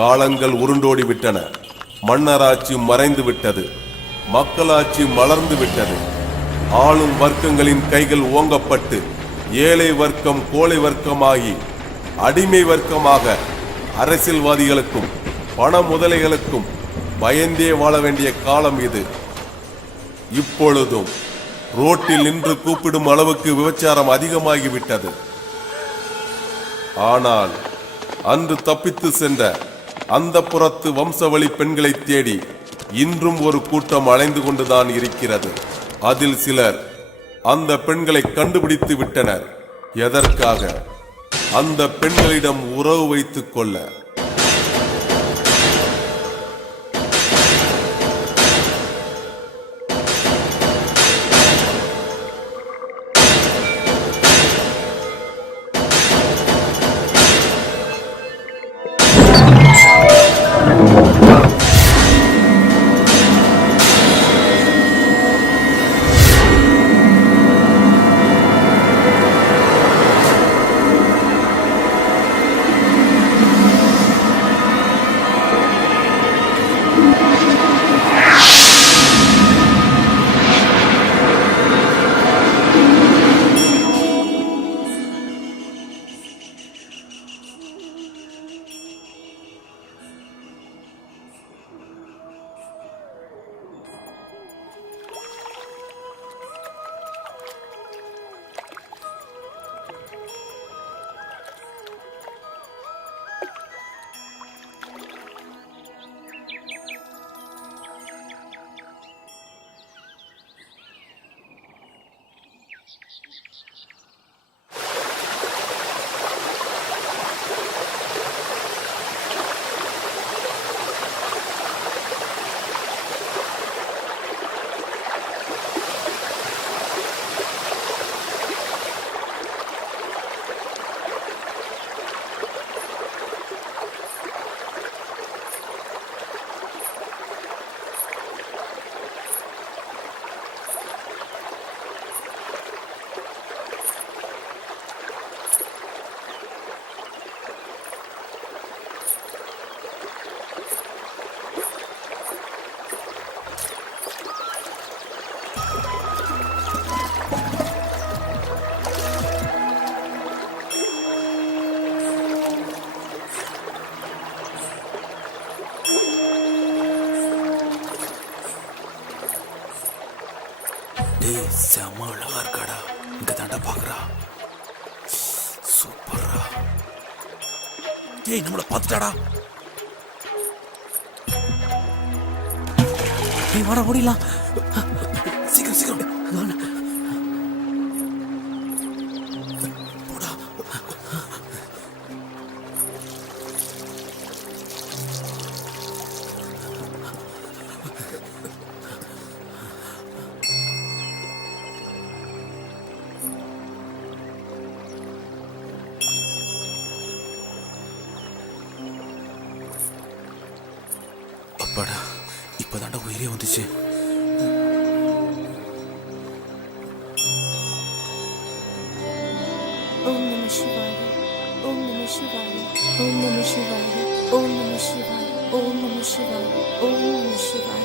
காலங்கள் உருண்டோடி விட்டன. மன்னராட்சி மறைந்து விட்டது. மக்களாட்சி மலர்ந்து விட்டது. ஆளும் வர்க்கங்களின் கைகள் ஓங்கப்பட்டு ஏழை வர்க்கம் கோழை வர்க்கமாகி அடிமை வர்க்கமாக அரசியல்வாதிகளுக்கும் பண முதலைகளுக்கும் பயந்தே வாழ வேண்டிய காலம் இது. இப்பொழுதும் ரோட்டில் நின்று கூப்பிடும் அளவுக்கு விபச்சாரம் அதிகமாகிவிட்டது. ஆனால் அன்று தப்பித்து சென்ற அந்த புறத்து வம்சவழி பெண்களை தேடி இன்றும் ஒரு கூட்டம் அலைந்து கொண்டுதான் இருக்கிறது. அதில் சிலர் அந்த பெண்களை கண்டுபிடித்து விட்டனர். எதற்காக? அந்த பெண்களிடம் உறவு வைத்துக் கொள்ள. செம அழகா இருக்காடா. இங்க தாண்டா பாக்குறா. சூப்பரா. நம்மள பாத்துட்டாடா. வர முடியலாம். சீக்கிரம் சீக்கிரம். அப்பாடா, இப்பதாண்டா உயிரே வந்துச்சு. ஓம் நம சிவாய, ஓம் நம சிவாய, ஓம் நம சிவாய, ஓம் நம சிவாய, ஓம் நம சிவாய, ஓம் நம சிவாய.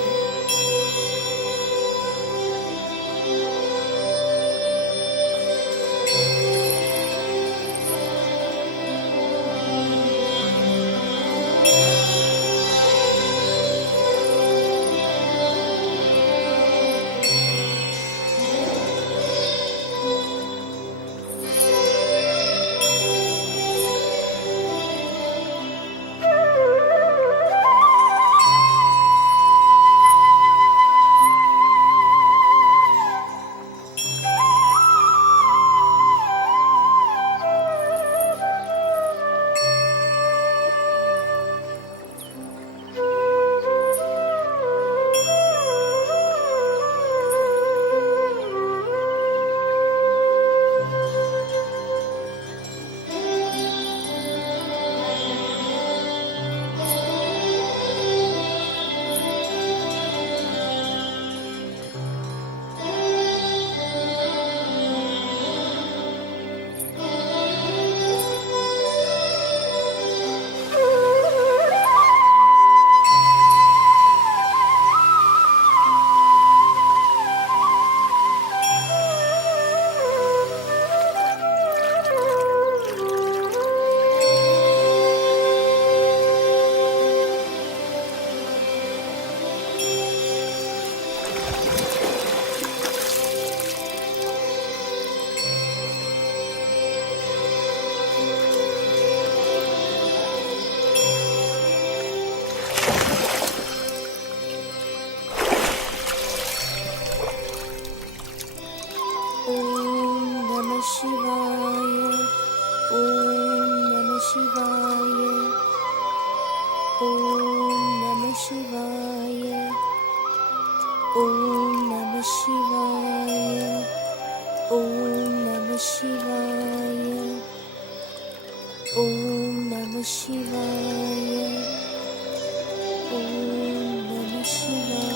சிவாய ஓம் நம சிவாய ஓம் நம சிவாய ஓம் நம சிவாய ஓம் நம சிவாய ஓம் நம சிவாய.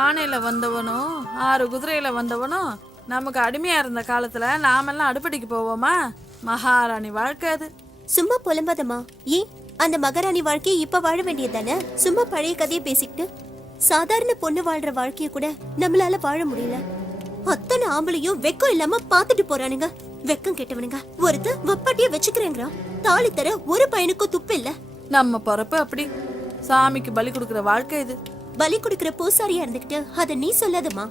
ஆனையில வந்தவனும் 6 குதிரையில வந்தவனும் நமக்கு அடிமையா இருந்த காலத்துல நாமெல்லாம் அடுப்படிக்கு போவோமா? மகாராணி வாழ்க்கை அது. சும்மா புலம்பாதம்மா. ஏன் அந்த மகாராணி வாழ்க்கையை இப்ப வாழ வேண்டியது தானே? சும்மா பழைய கதையை பேசிக்கிட்டு சாதாரண பொண்ணு வாழ்ற வாழ்க்கைய கூட நம்மளால வாழ முடியல. அத்தனை ஆம்பளையும் வெக்கம் இல்லாம பாத்துட்டு போறானுங்க. வெக்கம் கெட்டவனுங்க. ஒருத்த வப்பாட்டிய வச்சுக்கிறேங்கிறா. தாலி தர ஒரு பையனுக்கும் துப்பு இல்ல. நம்ம பொறப்பு அப்படி. சாமிக்கு பலி கொடுக்கிற வாழ்க்கை இது. பலி கொடுக்கிற பூசாரியா இருந்துகிட்டு அத நீ சொல்லாதம்மா.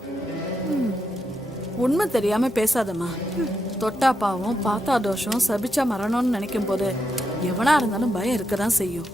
உண்மை தெரியாம பேசாதம்மா. தொட்டா பாவம், பார்த்தா தோஷம், சபிச்சா மரணம்னு நினைக்கும் போது எவனா இருந்தாலும் பயம் இருக்கதான் செய்யும்.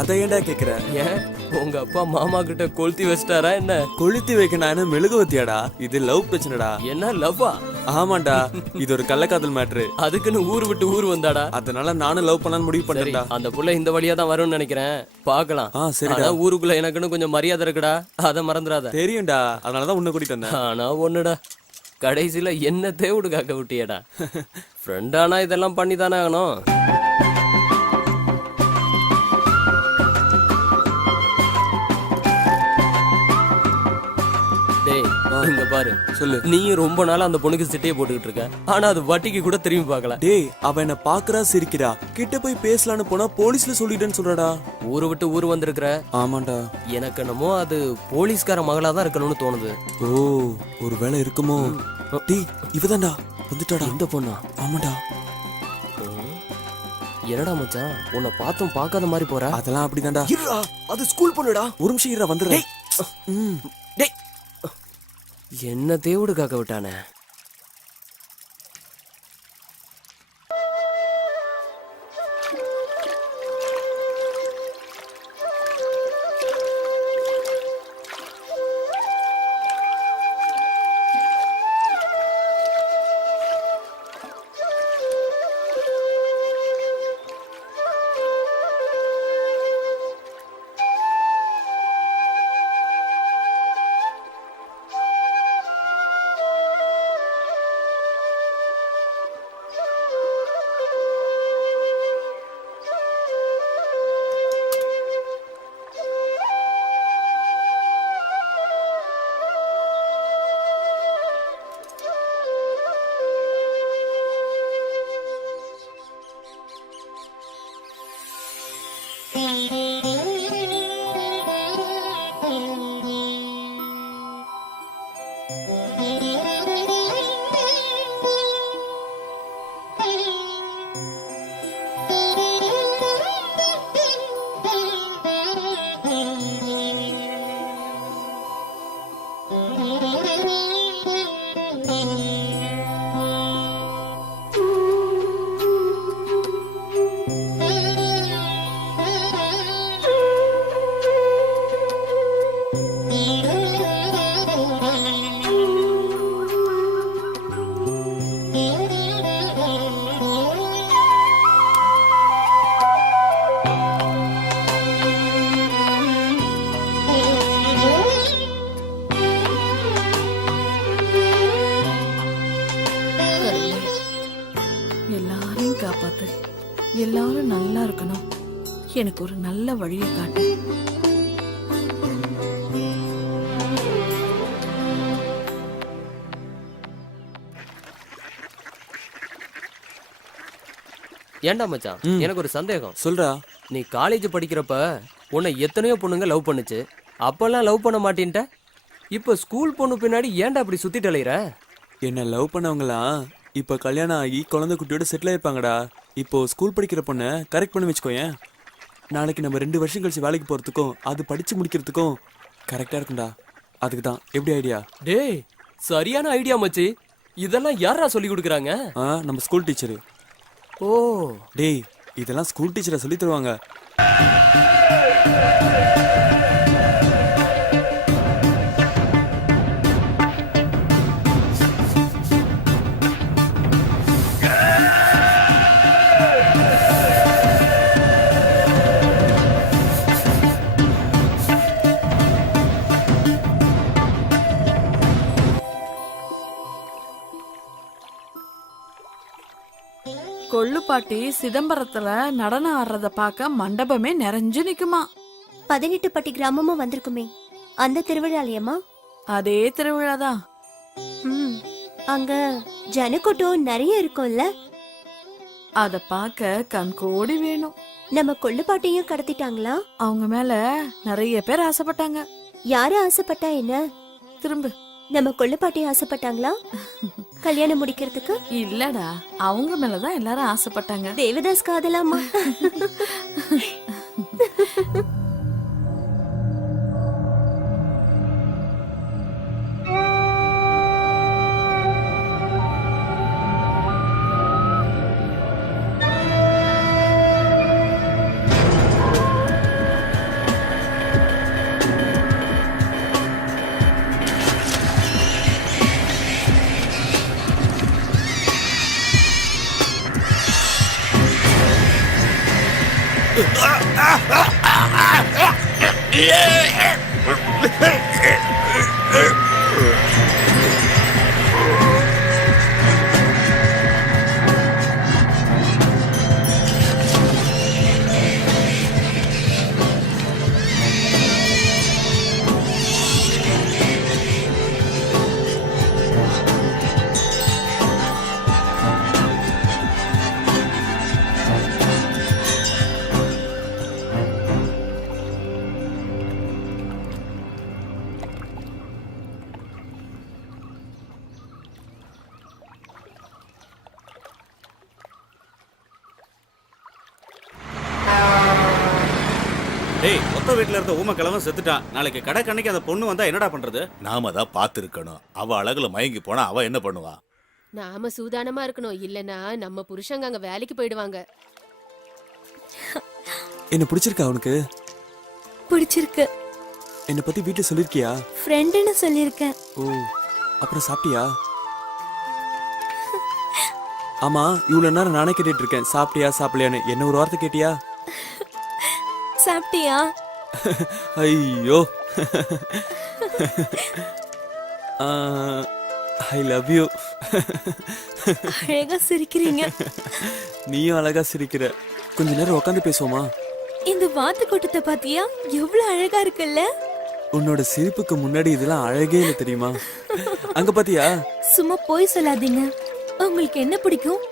அதை ஏன்டா கேக்குற? ஏன் உங்க அப்பா மாமா கிட்ட கொளுத்தி வச்சிட்டாரா என்ன? கொளுத்தி வைக்க நான் என்ன மெழுகுவத்தியாடா? இது லவ் பிரச்சனைடா. என்ன லவ்வா? ஆமாண்டா, இது ஒரு கள்ளக்காதல் மேட்ரு. அதுக்குன்னு ஊர் விட்டு ஊர் வந்தாடா? அதனால நானும் லவ் பண்ணலாம்னு முடிவு சரி, பண்ணேன்டா. அந்த புள்ள இந்த வழியா தான் வரும்னு நினைக்கிறேன். பாக்கலாம். சரிடா. ஆனா ஊருக்குள்ள எனக்குன்னு கொஞ்சம் மரியாதை இருக்குடா, அத மறந்துடாத. தெரியும்டா, அதனாலதான் உன்னை கூட்டிட்டு வந்தேன். ஆனா ஒண்ணுடா, கடைசியில என்ன தேவுடு காக்க விட்டியடா. ஃப்ரெண்டானா இதெல்லாம் பண்ணி தானே ஆகணும். டேய் இங்க பாரு, சொல்லு. நீயும் ரொம்ப நாளா அந்த பொண்ணுக்கு சிட்டையை போட்டுக்கிட்டு இருக்க, ஆனா அது வட்டிக்கு கூட திரும்பி பார்க்கல. டேய், அவ என்ன பாக்குறா சிரிக்கிறா, கிட்ட போய் பேசலான்னு போனா போலீஸ்ல சொல்லிட்டேன்னு சொல்றாடா. ஊரு விட்டு ஊர் வந்திருக்கிற. ஆமாண்டா. எனக்கு என்னமோ அது போலீஸ்கார மகளா தான் இருக்கணும்னு தோணுது. ஓ, ஒரு வேலை இருக்குமோ? டேய், இவதான்டா வந்துட்டாடா. இந்த பொண்ணா? ஆமாடா. என்னடா மச்சான், உன்னை பார்த்தும் பார்க்காத மாதிரி போற. அதெல்லாம் அப்படிதான்டா. இருடா, அது ஸ்கூல் பொண்ணுடா. ஒரு நிமிஷம் இருடா, வந்துடுறேன். டேய், என்ன தேவுடு காக்க விட்டானே. எல்லாரையும் காப்பாத்து, எல்லாரும் நல்லா இருக்கணும். எனக்கு ஒரு நல்ல வழியை காட்டு. ஏன்டா மச்சான், எனக்கு ஒரு சந்தேகம். சொல்றா. நீ காலேஜ் படிக்கிறப்ப உன்னை எத்தனையோ பொண்ணுங்க லவ் பண்ணுச்சு, அப்பெல்லாம் லவ் பண்ண மாட்டேன்ட்ட. இப்ப ஸ்கூல் பொண்ணு பின்னாடி ஏன்டா அப்படி சுத்திட்டு அலையிற? என்ன லவ் பண்ணவங்களாம் இப்ப கல்யாணம் ஆகி குழந்தை குட்டியோட செட்டில் ஆயிருப்பாங்கடா. இப்போ ஸ்கூல் படிக்கிற பொண்ணை கரெக்ட் பண்ணி வச்சுக்கோயேன். நாளைக்கு நம்ம 2 வருஷம் கழிச்சு வேலைக்கு போறதுக்கும் அது படிச்சு முடிக்கிறதுக்கும் கரெக்டா இருக்கும்டா. அதுக்கு தான். எப்படி ஐடியா? டேய், சரியான ஐடியா மச்சி. இதெல்லாம் யாரா சொல்லி கொடுக்குறாங்க? நம்ம ஸ்கூல் டீச்சரு. ஓ, டேய், இதெல்லாம் ஸ்கூல் டீச்சரை சொல்லி தருவாங்க. கொள்ளுப்பாட்டி சிதம்பரத்துல நடனம் ஆடுறத பார்க்க மண்டபமே நிறைஞ்சு நிக்குமா. 18 பட்டி கிராமமும் வந்திருக்குமே, அந்த திருவிழாலயமா? அதே திருவிழாதான். அங்க ஜனக்கூட்டம் நிறைய இருக்கும்ல. அத பார்க்க கண்கோடி வேணும். நம்ம கொள்ளுப்பாட்டையும் கடத்திட்டாங்களா? அவங்க மேல நிறைய பேர் ஆசைப்பட்டாங்க. யாரு ஆசைப்பட்டா என்ன? திரும்ப நம்ம கொள்ளுப்பாட்டி ஆசைப்பட்டாங்களா கல்யாணம் முடிக்கிறதுக்கு? இல்லடா, அவங்க மேலதான் எல்லாரும் ஆசைப்பட்டாங்க. தேவதாஸ் காதலாமா? டேய், மொத்த வீட்டுல இருந்த ஊமக்கிழவன் செத்துட்டான். நாளைக்கு கடை கண்ணைக்கு அந்த பொண்ணு வந்தா என்னடா பண்றது? நாம தான் பார்த்துருக்கணும். அவ அழகுல மயங்கி போனா அவ என்ன பண்ணுவா? நாம சூதானமா இருக்கணும், இல்லனா நம்ம புருஷங்க அங்க வேலைக்கு போயிடுவாங்க. என்ன பிடிச்சிருக்கா உனக்கு? பிடிச்சிருக்கு. என்னை பத்தி வீட்டுல சொல்லிருக்கியா? ஃப்ரெண்டுன்னு சொல்லியிருக்கேன். ஓ, அப்புறம் சாப்பிட்டியா? ஆமா, இவ்வளவு நேரம் நானே கேட்டுட்டு இருக்கேன் சாப்பிட்டியா சாப்பிடலையான்னு. என்ன ஒரு வார்த்தை கேட்டியா? சாப்பிட்டியா? ஐயோ, ஐ லவ் யூ. அழகா சிரிக்கிறீங்க. நீயும் அழகா சிரிக்கிற. கொஞ்ச நேரம் உட்காந்து பேசுவோமா? இந்த வாத்து கூட்டத்தை பாத்தியா? எவ்வளவு அழகா இருக்குல்ல? உன்னோட சிரிப்புக்கு முன்னாடி இதெல்லாம் அழகே இல்லை தெரியுமா? அங்க பாத்தியா? சும்மா போய் சொல்லாதீங்க. உங்களுக்கு என்ன பிடிக்கும்?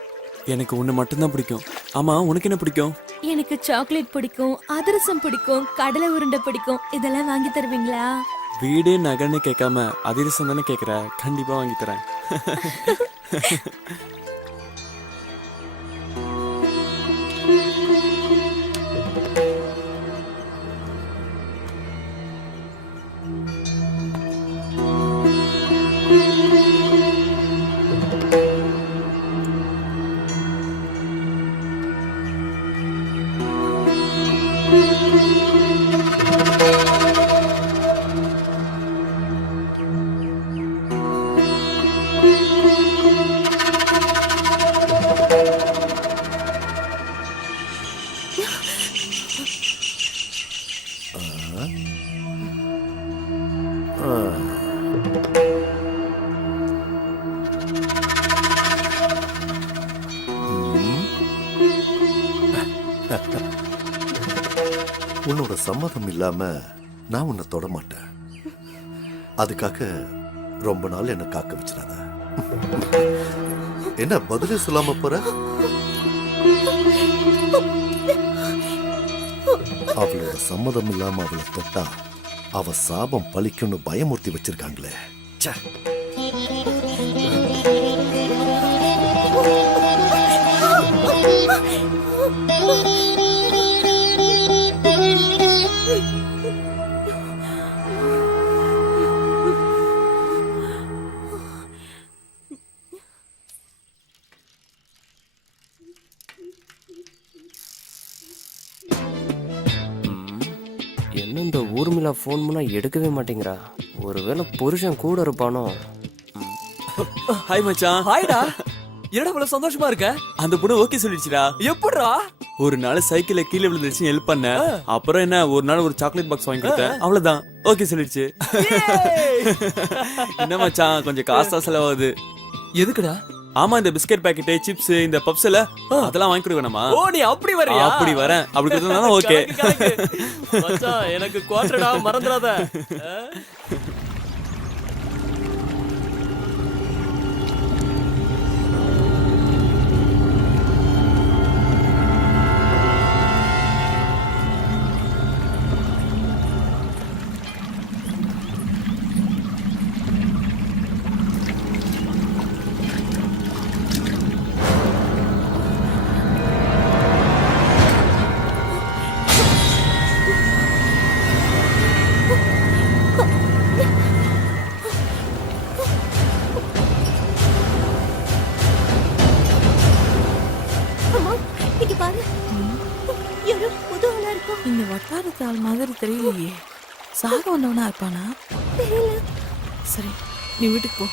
எனக்கு உன்னை மட்டும்தான் பிடிக்கும். ஆமா, உனக்கு என்ன பிடிக்கும்? எனக்கு சாக்லேட் பிடிக்கும், அதிரசம் பிடிக்கும், கடலை உருண்டை பிடிக்கும். இதெல்லாம் வாங்கி தருவீங்களா? வீடே நகர்னு கேட்காம அதிரசம் தானே கேட்குற. கண்டிப்பா வாங்கி தரேன். உன்னோட சம்மதம் இல்லாம நான் உன்னை தொட மாட்டேன். அதுக்காக ரொம்ப நாள் என்ன காக்க வச்சிடாத. என்ன பதிலே சொல்லாம போற? அவளோட சம்மதம் இல்லாம அவளை தொட்டா அவ சாபம் பலிக்கும்னு பயமுறுத்தி வச்சிருக்காங்களே. ச்சே. என்ன இந்த ஊர்மிளா ஃபோன் பண்ணா எடுக்கவே மாட்டேங்கிறா? ஒருவேளை புருஷன் கூட இருப்பானோ? ஹாய் மச்சான். ஹாய்டா, என்னடா இவ்வளவு சந்தோஷமா இருக்க? அந்த பொண்ணு ஓகே சொல்லிடுச்சுடா. எப்படிடா? ஒரு நாள் சைக்கிள்ல கீழே விழுந்துருச்சு, ஹெல்ப் பண்ண. அப்புறம் என்ன, ஒரு நாள் ஒரு சாக்லேட் பாக்ஸ் வாங்கி கொடுத்தேன். அவ்வளவுதான், ஓகே சொல்லிடுச்சு. என்ன மச்சான், கொஞ்சம் காசா செலவாகுது. எதுக்குடா? ஆமா, இந்த பிஸ்கட் பாக்கெட், சிப்ஸ், இந்த பப்ஸ் எல்லாம் அதெல்லாம் வாங்கி கொடுக்க வேணாமா? ஓ, நீ அப்படி வரியா? அப்படி வரேன். அப்படி கொடுத்தா ஓகே. மச்சான், எனக்கு குவார்டர்டா, மறந்துடாத. இந்த வட்டாரத்தால் மாதிரி தெரியலையே. சாக வந்தவனா இருப்பானா? சரி, நீ வீட்டுக்கு போ.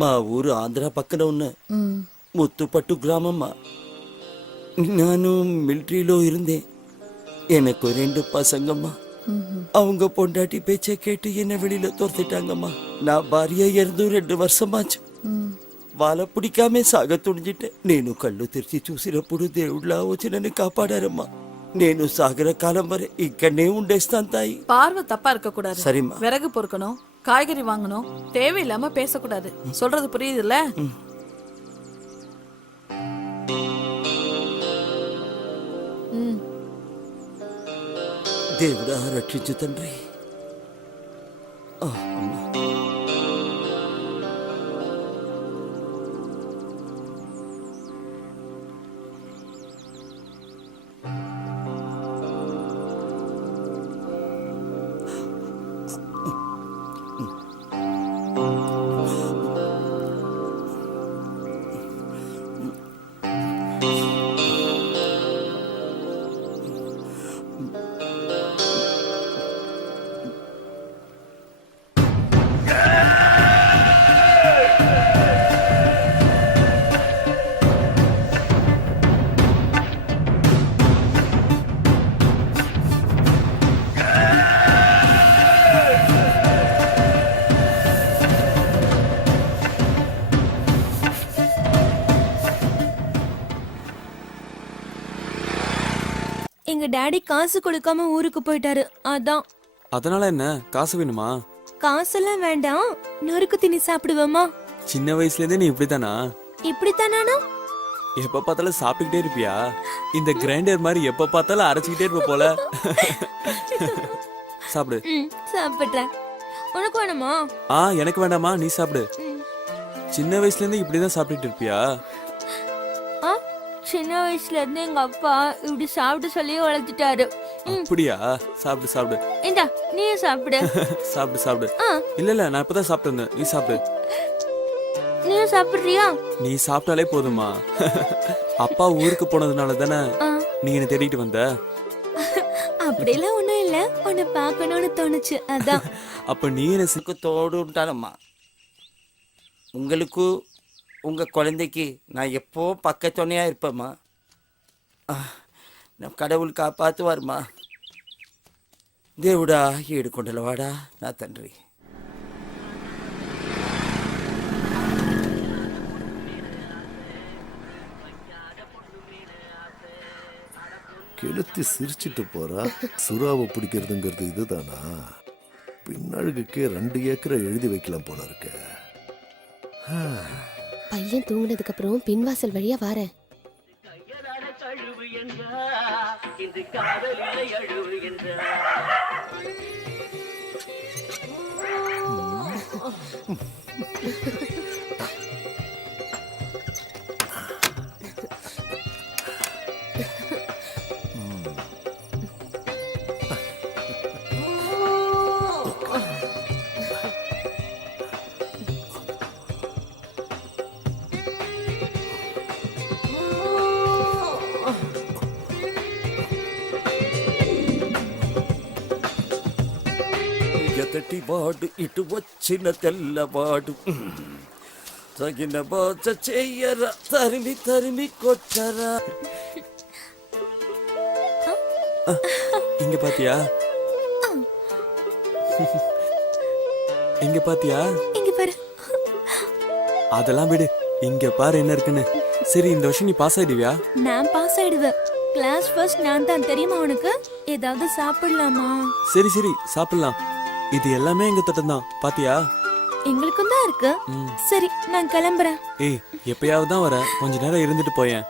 మా ఊరు ఆంధ్ర పక్కన ఉన్న முத்துப்பட்டு கிராமம்மா. நானும் மிலிட்ரியிலோ இருந்தேன். எனக்கு 2 பசங்கம்மா. அவங்க பொண்டாட்டி பேச்சை கேட்டு என்ன வெளியில துரத்திட்டாங்கம்மா. நான் భార్య ఇருந்து 2 வருஷமாச்சு. వాళ్ళ పిడికామే సాగ తుడిజిట్టే. నేను కళ్ళు తెరిచి చూసినప్పుడు దేవుళ్ళ వచ్చి నన్ను కాపాడారమ్మా. నేను సాగర కాలం వరే ఇక్కడనే ఉండేస్తాను తాయి. பார்வை தப்பா இருக்க கூடாது. சரிம்மா. விறகு பொறுக்கணும், காய்கறி வாங்கணும், தேவையில்லாம பேசக்கூடாது. சொல்றது புரியுதுல்ல? దేవుడా రక్షించు తండ్రి. అమ్మా. எங்க டாடி காசு கொடுக்காம ஊருக்கு போயிட்டாரு. அதான். அதனால என்ன, காசு வேணுமா? காசெல்லாம் வேண்டாம், நொறுக்கு திணி சாப்பிடுவோமா? சின்ன வயசுல இருந்தே நீ இப்படித்தானா? இப்படித்தானா? எப்ப பார்த்தாலும் சாப்பிட்டுக்கிட்டே இருப்பியா? இந்த கிரைண்டர் மாதிரி எப்ப பார்த்தாலும் அரைச்சுக்கிட்டே இருப்ப போல. சாப்பிடு. சாப்பிடுறேன். உனக்கு வேணுமா? எனக்கு வேண்டாமா, நீ சாப்பிடு. சின்ன வயசுல இருந்து இப்படிதான் சாப்பிட்டுட்டு இருப்பியா? சின்ன வயசுல இருந்து எங்க அப்பா இப்படி சாப்பிட்டு சொல்லி வளர்த்துட்டாரு. அப்படியா? சாப்பிடு சாப்பிடு. இந்தா நீயே சாப்பிடு. சாப்பிடு சாப்பிடு. இல்ல நான் இப்பதான் சாப்பிட்டு வந்தேன், நீ சாப்பிடு. நீ சாப்பிடுறியா? நீ சாப்பிட்டாலே போதுமா. அப்பா ஊருக்கு போனதுனால தானே நீ என்ன தேடிட்டு வந்த. அப்படிலாம் ஒண்ணும் இல்ல, உன்னை பார்க்கணும்னு தோணுச்சு, அதான். அப்ப நீ என்ன தோடு ఉంటానమ్మా. உங்களுக்கு உங்க குழந்தைக்கு நான் எப்போ பக்கத்துணையா இருப்பேம்மா. நம்ம கடவுள் காப்பாத்துவாருமா. దేవుడా ఏడుకొండలవాడా నా తండ్రి. கெளுத்தி சிரிச்சிட்டு போறா. சுறாவை பிடிக்கிறதுங்கிறது இதுதானா? பின்னழுகுக்கே 2 ஏக்கரை எழுதி வைக்கலாம் போல இருக்க. பையன் தூங்கினதுக்கு அப்புறம் பின்வாசல் வழியா வாரேன். ఎదటి వాడు ఇటు వచ్చిన తెల్లవాడు తగిన బాధ చెయ్యరా, తరిమి తరిమి కొట్టరా. இங்க பாத்தியா? இங்க பாத்தியா? இங்க பாரு. அதெல்லாம் விடு, இங்க பாரு என்ன இருக்குன்னு. சரி, இந்த வருஷம் நீ பாஸ் ஆயிடுவியா? நான் பாஸ் ஆயிடுவேன். கிளாஸ் ஃபர்ஸ்ட் நான் தான், தெரியுமா உனக்கு? ஏதாவது சாப்பிடலாமா? சரி சரி சாப்பிடலாம். இது எல்லாமே எங்க தட்டம் தான், பாத்தியா? எங்களுக்கும் தான் இருக்கு. சரி நான் கிளம்புறேன். ஏய், எப்பயாவது தான் வர, கொஞ்ச நேரம் இருந்துட்டு போயேன்.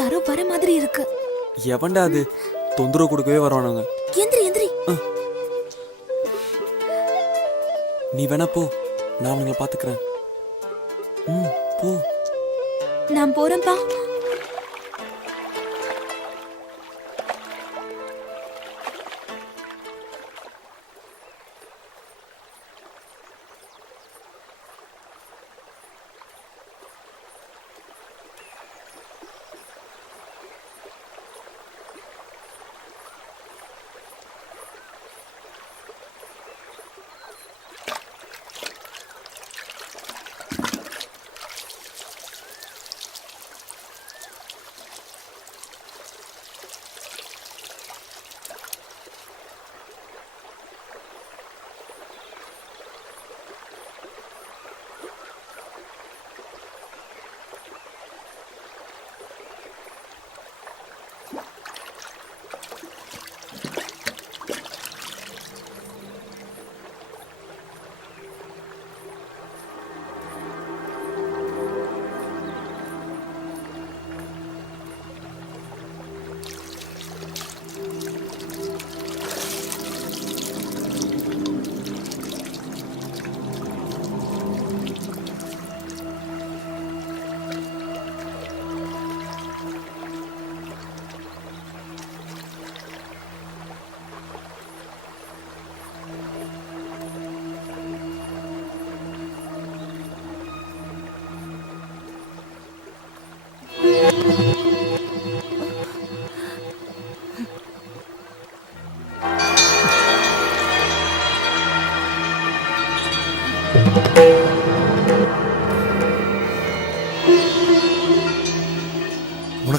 யாரோ வர மாதிரி இருக்கு. எவன்டா அது? தொந்தரவு கொடுக்கவே வருவானுங்க. எந்திரி எந்திரி. நீ வேணா போ, நான் அவனுங்களை பாத்துக்கிறேன். போ. நான் போறேன்பா.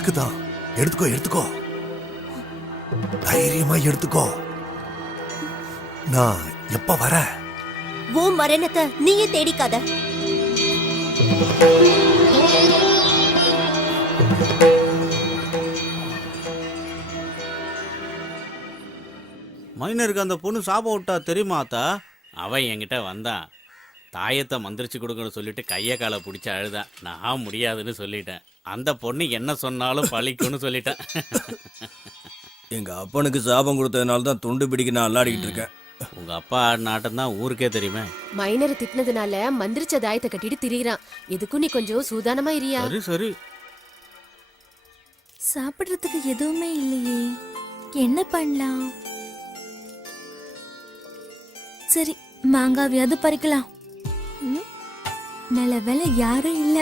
உனக்கு தான். எடுத்துக்கோ எடுத்துக்கோ, தைரியமா எடுத்துக்கோ. நான் எப்ப வர? உன் மரணத்தை நீயே தேடிக்காத. மைனருக்கு அந்த பொண்ணு சாபம் விட்டா தெரியுமா ஆத்தா? அவன் என்கிட்ட வந்தான், தாயத்தை மந்திரிச்சு கொடுக்கணும்னு சொல்லிட்டு கையை காலை பிடிச்சி அழுதான். நான் முடியாதுன்னு சொல்லிட்டேன். அந்த பொண்ணு என்ன சொன்னாலும் பழிக்கும்னு சொல்லிட்டேன். எங்க அப்பனுக்கு சாபம் கொடுத்ததுனால தான் துண்டு பிடிக்க நான் அல்லாடிக்கிட்டு இருக்கேன். உங்க அப்பா ஆடின ஆட்டம் தான் ஊருக்கே தெரியுமே. மைனரை திட்டினதுனால மந்திரிச்ச தாயத்தை கட்டிட்டு திரியிறான். எதுக்கும் நீ கொஞ்சம் சூதானமா இரியா. சரி சரி. சாப்பிடுறதுக்கு எதுவுமே இல்லையே, என்ன பண்ணலாம்? சரி, மாங்காவியாவது பறிக்கலாம். நல்ல வேலை யாரும் இல்ல.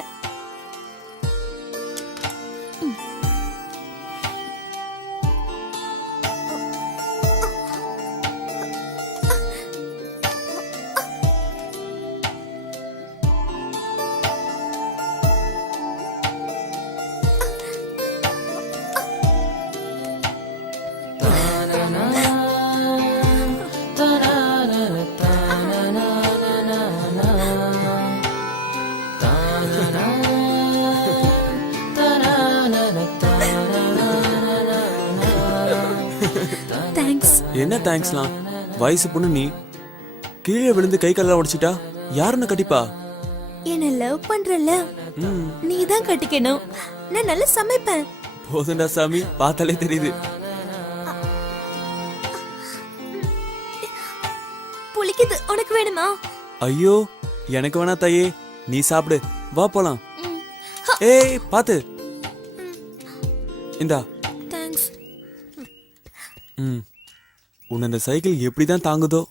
என்ன தேங்க்ஸ்லாம்? வயசு பொண்ணு நீ, கீழே விழுந்து கை கால உடைச்சிட்டா யாருன்னு கட்டிப்பா? என்ன லவ் பண்றல, நீ தான் கட்டிக்கணும். நான் நல்லா சமைப்பேன். போதுண்டா சாமி, பார்த்தாலே தெரியுது. புளிக்குது, உனக்கு வேணுமா? ஐயோ எனக்கு வேணா தாயே, நீ சாப்பிடு, வா போலாம். ஏய் பாத்து, இந்தா. தேங்க்ஸ். உன்னை இந்த சைக்கிள் எப்படிதான் தாங்குதோ?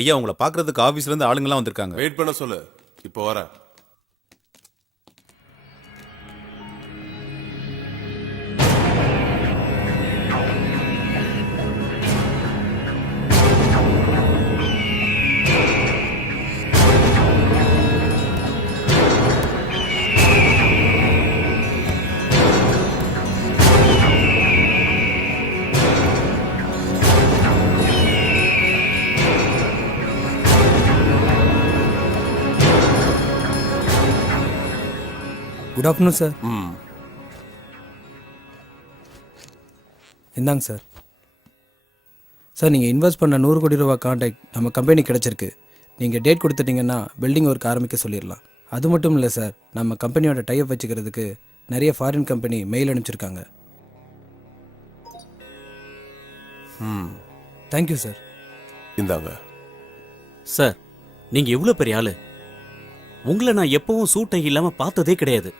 ஐயா உங்களை பார்க்கறதுக்கு ஆபீஸ்ல இருந்து ஆளுங்கெல்லாம் வந்திருக்காங்க. வெயிட் பண்ண சொல்லு, இப்போ வரேன். Good afternoon sir. இந்தாங்க சார். சார் நீங்கள் இன்வெஸ்ட் பண்ண 100 கோடி ரூபா கான்ட்ராக்ட் நம்ம கம்பெனி கிடச்சிருக்கு. நீங்கள் டேட் கொடுத்துட்டீங்கன்னா பில்டிங் ஒர்க் ஆரம்பிக்க சொல்லிடலாம். அது மட்டும் இல்லை சார், நம்ம கம்பெனியோட டைப் வச்சுக்கிறதுக்கு நிறைய ஃபாரின் கம்பெனி மெயில் அனுப்பிச்சிருக்காங்க. Thank you sir. இந்தாங்க சார், நீங்க எவ்வளவு பெரிய ஆளு. உங்களை நான் எப்பவும் சூட்டை இல்லாம பார்த்ததே கிடையாது.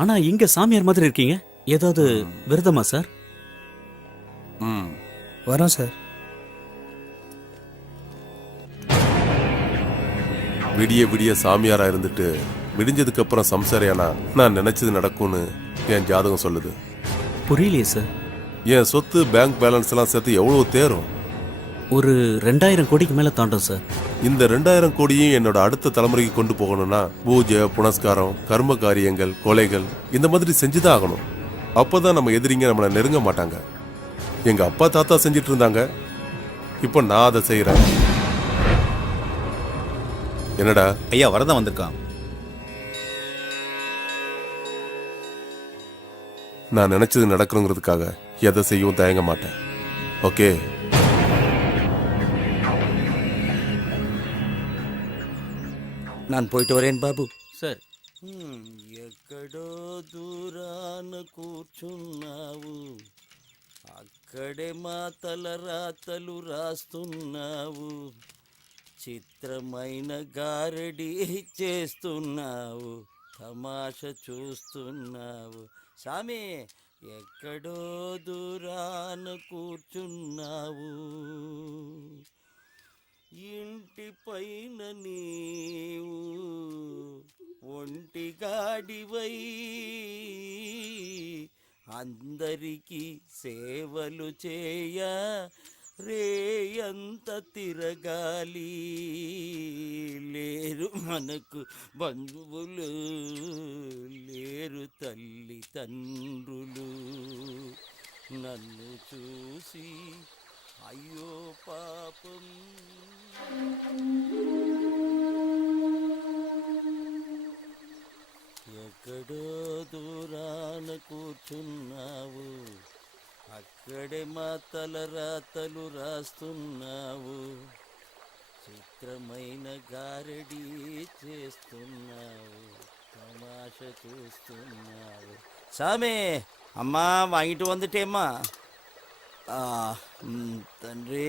ஆனா இங்க சாமியார் மாதிரி இருக்கீங்க. ஏதாவது விரதமா சார்? வரோம் சார். விடிய விடிய சாமியாரா இருந்துட்டு விடிஞ்சதுக்கு அப்புறம் சம்சாரியானா நான் நினைச்சது நடக்கும்னு என் ஜாதகம் சொல்லுது. புரியலையே சார். என் சொத்து பேங்க் பேலன்ஸ் எல்லாம் சேர்த்து எவ்வளவு தேரும்? ஒரு 2000 கோடிக்கு மேல தாண்டும் சார். இந்த 2000 கோடியும் என்னோட அடுத்த தலைமுறைக்கு கொண்டு போகணும்னா பூஜை, புனஸ்காரம், கர்ம காரியங்கள், கொலைகள் இந்த மாதிரி செஞ்சுதான் ஆகணும். அப்பதான் நம்ம எதிரிங்க நம்மளை நெருங்க மாட்டாங்க. எங்க அப்பா தாத்தா செஞ்சிட்டு இருந்தாங்க, இப்போ நான் அதை செய்யறேன். என்னடா? ஐயா வரதான் வந்திருக்கான். நான் நினைச்சது நடக்கணுங்கிறதுக்காக எதை செய்யவும் தயங்க மாட்டேன். ஓகே? நான் போயிட்டு வரேன் பாபு. சார். ఎక్కడో దూరాన కూర్చున్నావు, అక్కడే మా తల రాతలు రాస్తున్నావు, చిత్రమైన గారడి చేస్తున్నావు. తమాష చూస్తున్నావు. సామి ఎక్కడో దూరాన కూర్చున్నావు, ఇంటి పైన నీవు ఒంటిగాడివై అందరికీ సేవలు చేయ రేయంత తిరగాలి. లేరు మనకు బంధువులు, లేరు తల్లి తండ్రులు. నన్ను చూసి అయ్యో పాపం. ఎక్కడో దూరాన కూర్చున్నావు, అక్కడే మా తలరాతలు రాస్తున్నావు, చిత్రమైన గారడీ చేస్తున్నావు, తమాష చూస్తున్నావు. சாமி அம்மா வாங்கிட்டு வந்துட்டேம்மா. తండ్రి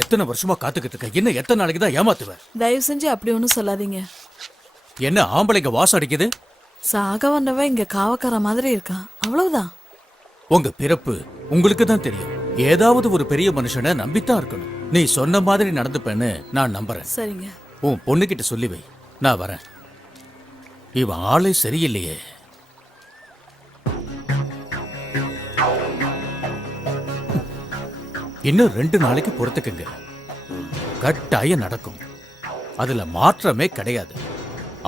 எத்தனை வருஷமா காத்துக்கிட்டு இருக்க, என்ன எத்தனை நாளைக்கு தான் ஏமாத்துவேன்? தயவு செஞ்சு அப்படி ஒன்றும் சொல்லாதீங்க. என்ன ஆம்பளைங்க வாசம் அடிக்குது? சாக வந்தவன் இங்க காவக்கார மாதிரி இருக்கான், அவ்வளவுதான். உங்க பிறப்பு உங்களுக்கு தான் தெரியும். ஏதாவது ஒரு பெரிய மனுஷனை நம்பித்தான் இருக்கணும். நீ சொன்ன மாதிரி நடந்துப்பேன்னு நான் நம்புறேன். சரிங்க. உன் பொண்ணுகிட்ட சொல்லி வை, நான் வரேன். இவன் ஆளே சரியில்லையே. இன்னும் 2 நாளைக்கு பொறுத்துக்குங்க, கட்டாயம் நடக்கும். அதுல மாற்றமே கிடையாது.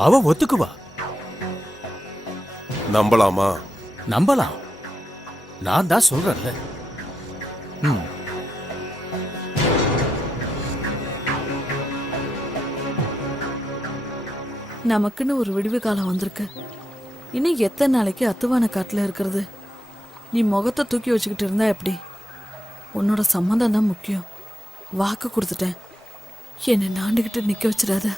அவ ஒத்துக்குவா. நம்பலாமா? நம்பலாம். நான் தான் சொல்றேன்ல. நமக்குன்னு ஒரு விடிவு காலம் வந்திருக்கு. இன்னும் எத்தனை நாளைக்கு அத்துவான காட்டுல இருக்கிறது? நீ முகத்தை தூக்கி வச்சுக்கிட்டு இருந்தா எப்படி? உன்னோட சம்மந்தம் தான் முக்கியம். வாக்கு கொடுத்துட்டேன், என்னை நாண்டுகிட்டு நிக்க வச்சிடாத.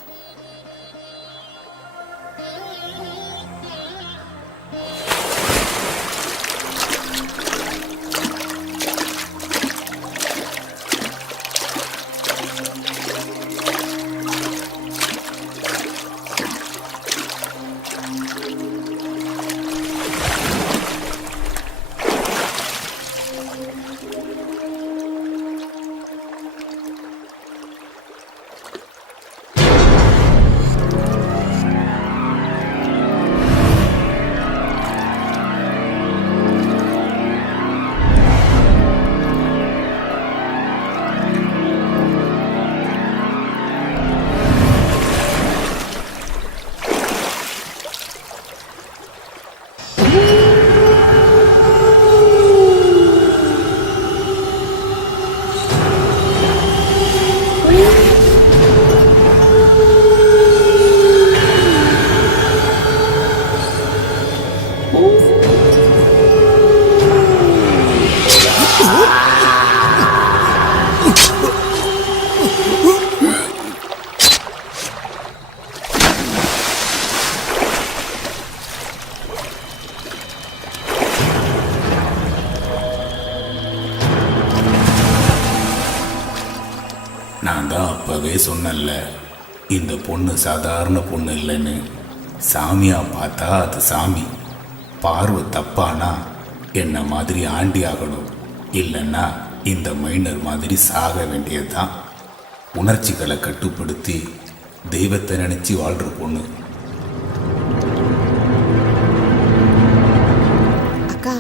நான் தான் அப்பவே சொன்னேன்ல, இந்த பொண்ணு சாதாரண பொண்ணு இல்லைன்னு. சாமியா பார்த்தா அது சாமி, பார்வை தப்பானா என்ன மாதிரி ஆண்டி ஆகணும், இல்லைன்னா இந்த மைனர் மாதிரி சாக வேண்டியதுதான். உணர்ச்சிகளை கட்டுப்படுத்தி தெய்வத்தை நினைச்சு வாழ்ற பொண்ணு. அக்கா,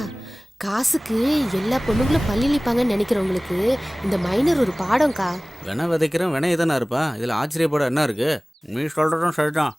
காசுக்கு எல்லா பொண்ணுங்களும் பள்ளிப்பாங்கன்னு நினைக்கிறவங்களுக்கு இந்த மைனர் ஒரு பாடம்க்கா. வினை விதைக்கிறேன் வினை தானே இருப்பா, இதில் ஆச்சரியப்பட என்ன இருக்கு? நீ சொல்கிறதும் சரிதான்.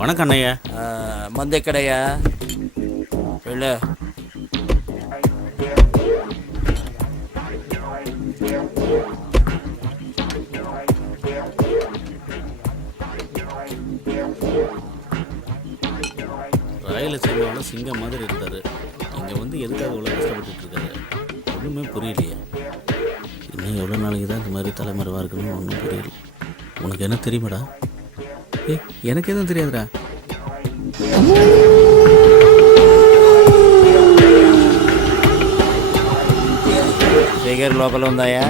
வணக்கம் அண்ணையா. மந்தை கடையா? இல்லை, ராயலசீமாவோட சிங்கம் மாதிரி இருந்தார். இங்கே வந்து எதுக்காக இவ்வளோ கஷ்டப்பட்டு இருக்காரு ஒன்றுமே புரியலையே. இன்னும் எவ்வளோ நாளைக்கு தான் இந்த மாதிரி தலைமறைவாக இருக்குன்னு ஒன்றும் புரியல. உனக்கு என்ன தெரியுமாடா? எனக்கு எதுவும் தெரியாதுடா. சேகர் லோக்கல் வந்தாயா?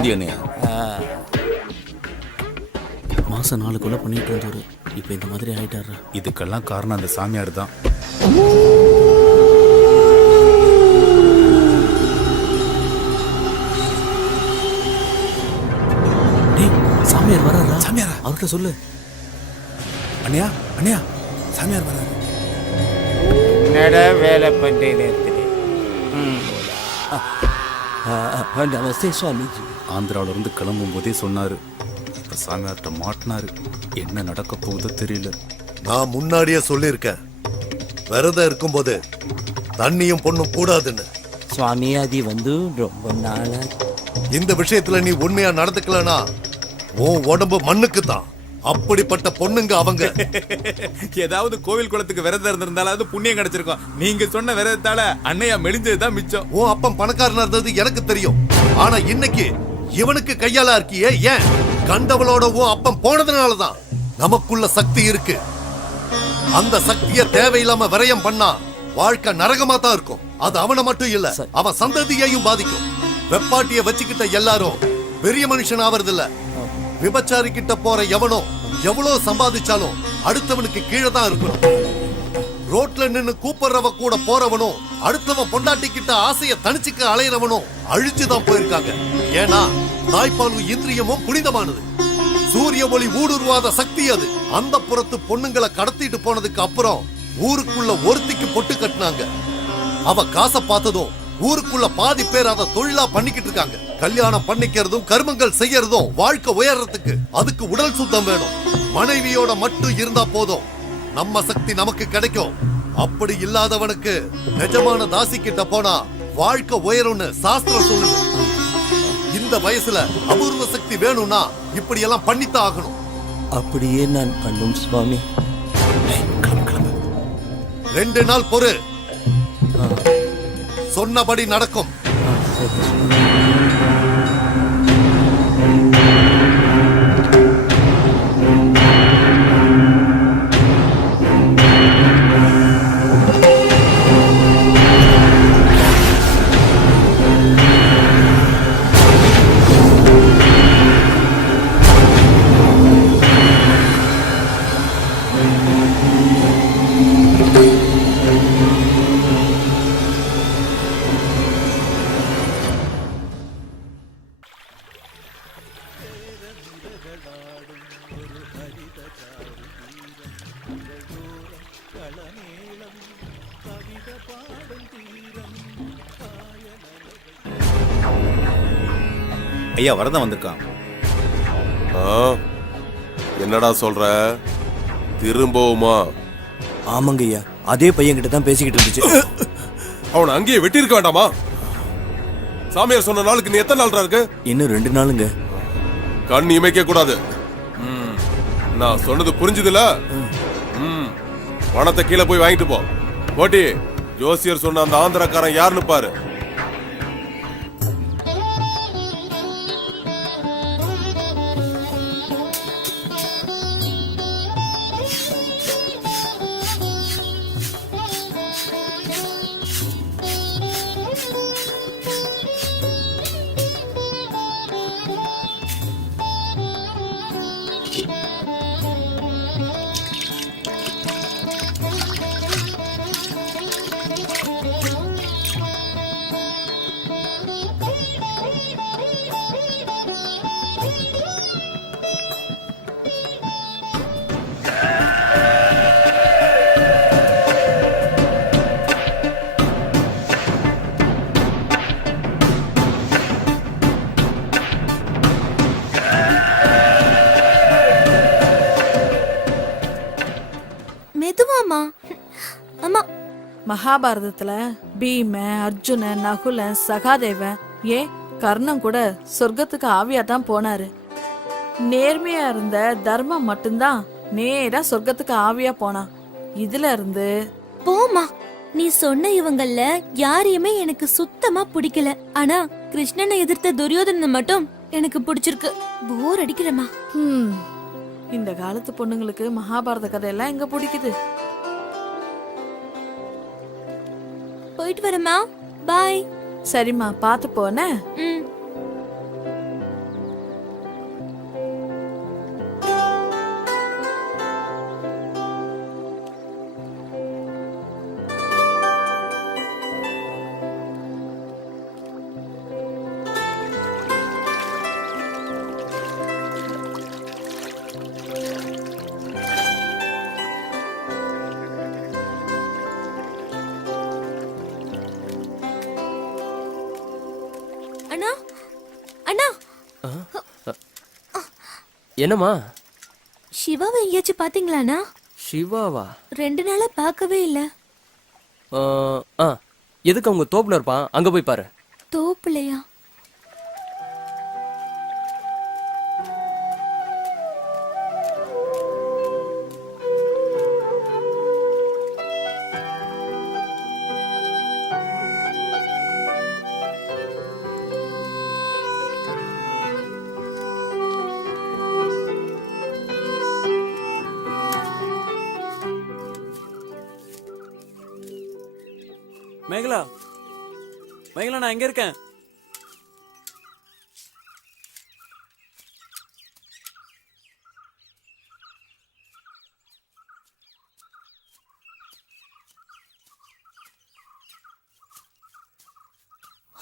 மாதம் 4 கொலை பண்ணிட்டு இருந்தாரு, இப்போ இந்த மாதிரி ஆயிட்டாரா? இதுக்கெல்லாம் காரணம் அந்த சாமியார் தான். சாமியார் வராரா? சாமியாரா? அவர்கிட்ட சொல்லு. அண்ணியா அண்ணியா, சாமியார் வராரு. என்னடா வேலை பண்ணுறேன்? நமஸ்தே சுவாமிஜி. ஆந்திராவில இருந்து கிளம்பும் போதே சொன்னாரு, இப்ப சாமியார்கிட்ட மாட்டினாரு. என்ன நடக்க போகுதோ தெரியல. நான் முன்னாடியே சொல்லியிருக்கேன், விரதம் இருக்கும்போது தண்ணியும் பொண்ணும் கூடாதுன்னு. சுவாமி அது வந்து ரொம்ப நாளா இந்த விஷயத்துல நீ உண்மையா நடந்துக்கலனா உன் உடம்பு மண்ணுக்கு தான். அப்படிப்பட்ட பொண்ணுங்க அவங்க. ஏதாவது கோவில் குளத்துக்கு விரதம் இருந்திருந்தாலாவது புண்ணியம் கிடைச்சிருக்கும். நீங்க சொன்ன விரதத்தால அண்ணையா மெலிஞ்சதுதான் மிச்சம். உன் அப்பன் பணக்காரனா இருந்தது எனக்கு தெரியும். ஆனா இன்னைக்கு இவனுக்கு கையால இருக்கியே, ஏன்? கண்டவளோடவும் அப்பம் போனதுனாலதான் நமக்குள்ள சக்தி இருக்கு. அந்த சக்திய தேவையில்லாம விரயம் பண்ணா வாழ்க்கை நரகமா தான் இருக்கும். அது அவனை மட்டும் இல்ல, அவன் சந்ததியையும் பாதிக்கும். வெப்பாட்டிய வச்சுக்கிட்ட எல்லாரும் பெரிய மனுஷன் ஆவறது இல்ல. விபச்சாரி கிட்ட போற எவனோ எவ்வளவு சம்பாதிச்சாலும் அடுத்தவனுக்கு கீழே தான் இருக்கணும். ரோட்ல நின்னு கூப்பிடுறவ கூட போறவனும் அடுத்தவன் பொண்டாட்டி கிட்ட ஆசைய தனிச்சுக்க அலையிறவனும் அழிச்சுதான் போயிருக்காங்க. ஏன்னா தாய்ப்பாலும் இந்திரியமும் புனிதமானது. சூரிய ஒளி ஊடுருவாத சக்தி அது. அந்த புறத்து பொண்ணுங்களை கடத்திட்டு போனதுக்கு அப்புறம் ஊருக்குள்ள ஒருத்திக்கு பொட்டு கட்டினாங்க. அவ காசை பார்த்ததும் ஊருக்குள்ள பாதி பேர் அதை தொழிலா பண்ணிக்கிட்டு இருக்காங்க. கல்யாணம் பண்ணிக்கிறதும் கர்மங்கள் செய்யறதும் வாழ்க்கை உயர்றதுக்கு அதுக்கு உடல் சுத்தம் வேணும். மனைவியோட மட்டும் இருந்தா போதும், நம்ம சக்தி நமக்கு கிடைக்கும். அப்படி இல்லாதவனுக்கு நிஜமான தாசி கிட்ட போனா வாழ்க்கை உயரும்னு சாஸ்திரம் சொல்லுது. இந்த வயசுல அபூர்வ சக்தி வேணும்னா இப்படி எல்லாம் பண்ணித்தான் ஆகணும். அப்படியே நான் பண்ணும் சுவாமி. 2 நாள் பொறு, சொன்னபடி நடக்கும். ஐயா வரதான் வந்திருக்கான். என்னடா சொல்ற? திரும்பவுமா? ஆமாங்க ஐயா, அதே பையன் கிட்ட தான் பேசிக்கிட்டு இருந்துச்சு. அவனை அங்கேயே வெட்டி இருக்க வேண்டாமா? சாமியார் சொன்ன நாளுக்கு நீ எத்தனை நாள் இருக்கு? இன்னும் 2 நாளுங்க. கண் இமைக்க கூடாது. நான் சொன்னது புரிஞ்சுதுல? பணத்தை கீழே போய் வாங்கிட்டு போ. போட்டி, ஜோசியர் சொன்ன அந்த ஆந்திரக்காரன் யாருன்னு பாரு. மகாபாரதத்துல பீம, அர்ஜுன, நகுல, சகாதேவன், ஏன் கர்ணன் கூட சொர்க்கத்துக்கு ஆவியா தான் போனாரு. நேர்மையா இருந்த தர்மம் மட்டும்தான் நேரா சொர்க்கத்துக்கு ஆவியா போனான். இதுல இருந்து போமா, நீ சொன்ன இவங்கள யாரையுமே எனக்கு சுத்தமா பிடிக்கல. ஆனா கிருஷ்ணனை எதிர்த்த துரியோதனனை மட்டும் எனக்கு பிடிச்சிருக்கு. போர் அடிக்கிறமா. இந்த காலத்து பொண்ணுங்களுக்கு மகாபாரத கதையெல்லாம் எங்க பிடிக்குது? போயிட்டு வரமா, பாய். சரிம்மா, பாத்து போன. அண்ணா, அண்ணா, என்னம்மா? சிவாவை எங்கேயாச்சும் பாத்தீங்களாண்ணா? சிவாவா? 2 நாளா பார்க்கவே இல்ல. எதுக்கு அவங்க தோப்புல இருப்பான், அங்க போய் பாரு. தோப்புலையா? மேகலா மேகலா, நான் எங்க இருக்கேன்?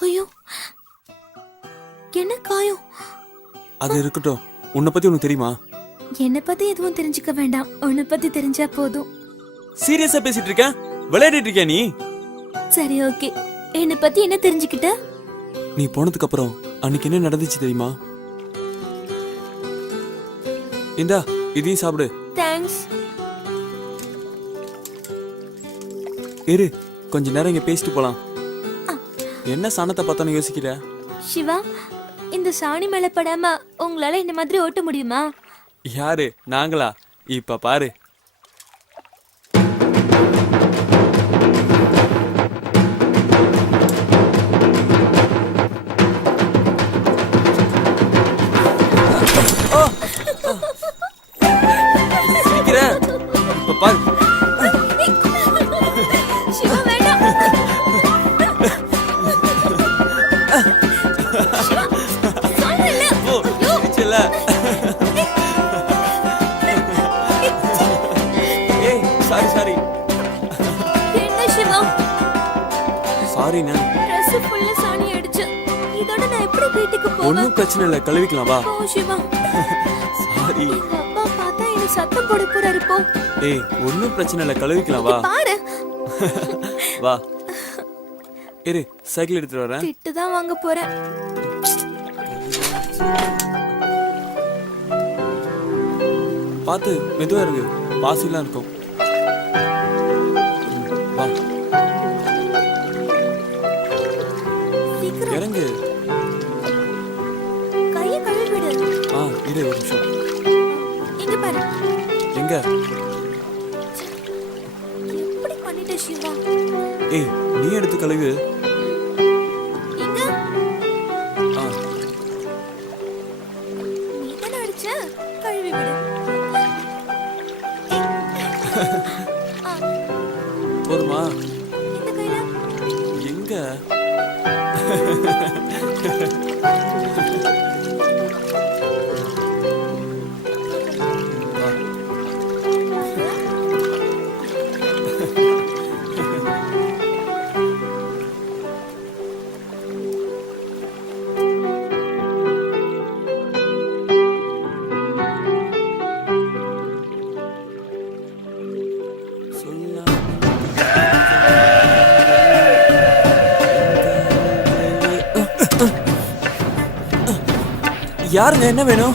ஐயோ, என்ன காயம்? அது இருக்கட்டும், உன்னை பத்தி உனக்கு தெரியுமா? என்ன பத்தி எதுவும் தெரிஞ்சுக்க வேண்டாம், உன்னை பத்தி தெரிஞ்சா போதும். சீரியஸா பேசிட்டு இருக்க? விளையாடிட்டு இருக்கியா நீ? சரி, ஓகே. என்ன பத்தி என்ன தெரிஞ்சுக்கிட்ட? நீ போனதுக்கு அப்புறம் அன்னைக்கு என்ன நடந்துச்சு தெரியுமா? இந்தா இதையும் சாப்பிடு. தேங்க்ஸ். இரு, கொஞ்ச நேரம் இங்க பேசிட்டு போலாம். என்ன சாணத்தை பார்த்தானு யோசிக்கிற? சிவா, இந்த சாணி மேல படாம உங்களால இந்த மாதிரி ஓட்ட முடியுமா? யாரு, நாங்களா? இப்ப பாரு. சீக்கிரம் இப்ப பாரு. சிவா, வேண்டாம். ஒன்னும் பிரச்சனை இல்ல, கழுவிக்கலாம் வா. சாரி. அப்பா பார்த்தா என்ன சத்தம் போட போறாரு போ. ஏய், ஒன்னும் பிரச்சனை இல்ல, கழுவிக்கலாம் வா. பாரு. வா. இரு, சைக்கிள் எடுத்துட்டு வரேன். திட்டு தான் வாங்க போறேன். பாத்து மெதுவா இருக்கு, பாசிலாம் இருக்கும். வா. இறங்கு. கையை கழுவி விடு. இரு ஒரு நிமிஷம். இங்க பாரு. எங்க? எப்படி பண்ணிட்ட சிவா? ஏய், நீ எடுத்து கழுவு. இங்க. நீ தான அடிச்ச, கழுவி விடு. போதுமா? இந்த கையில. எங்க? யாருங்க, என்ன வேணும்?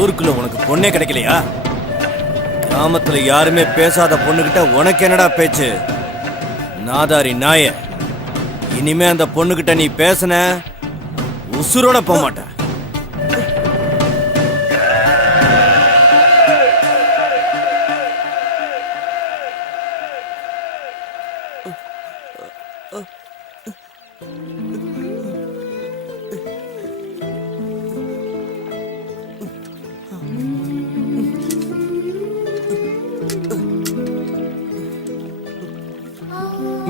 ஊருக்குள்ள உனக்கு பொண்ணே கிடைக்கலையா? கிராமத்துல யாருமே பேசாத பொண்ணுகிட்ட உனக்கு என்னடா பேச்சு? நாதாரி நாய, இனிமே அந்த பொண்ணுகிட்ட நீ பேசுன உசுரோட போக மாட்ட.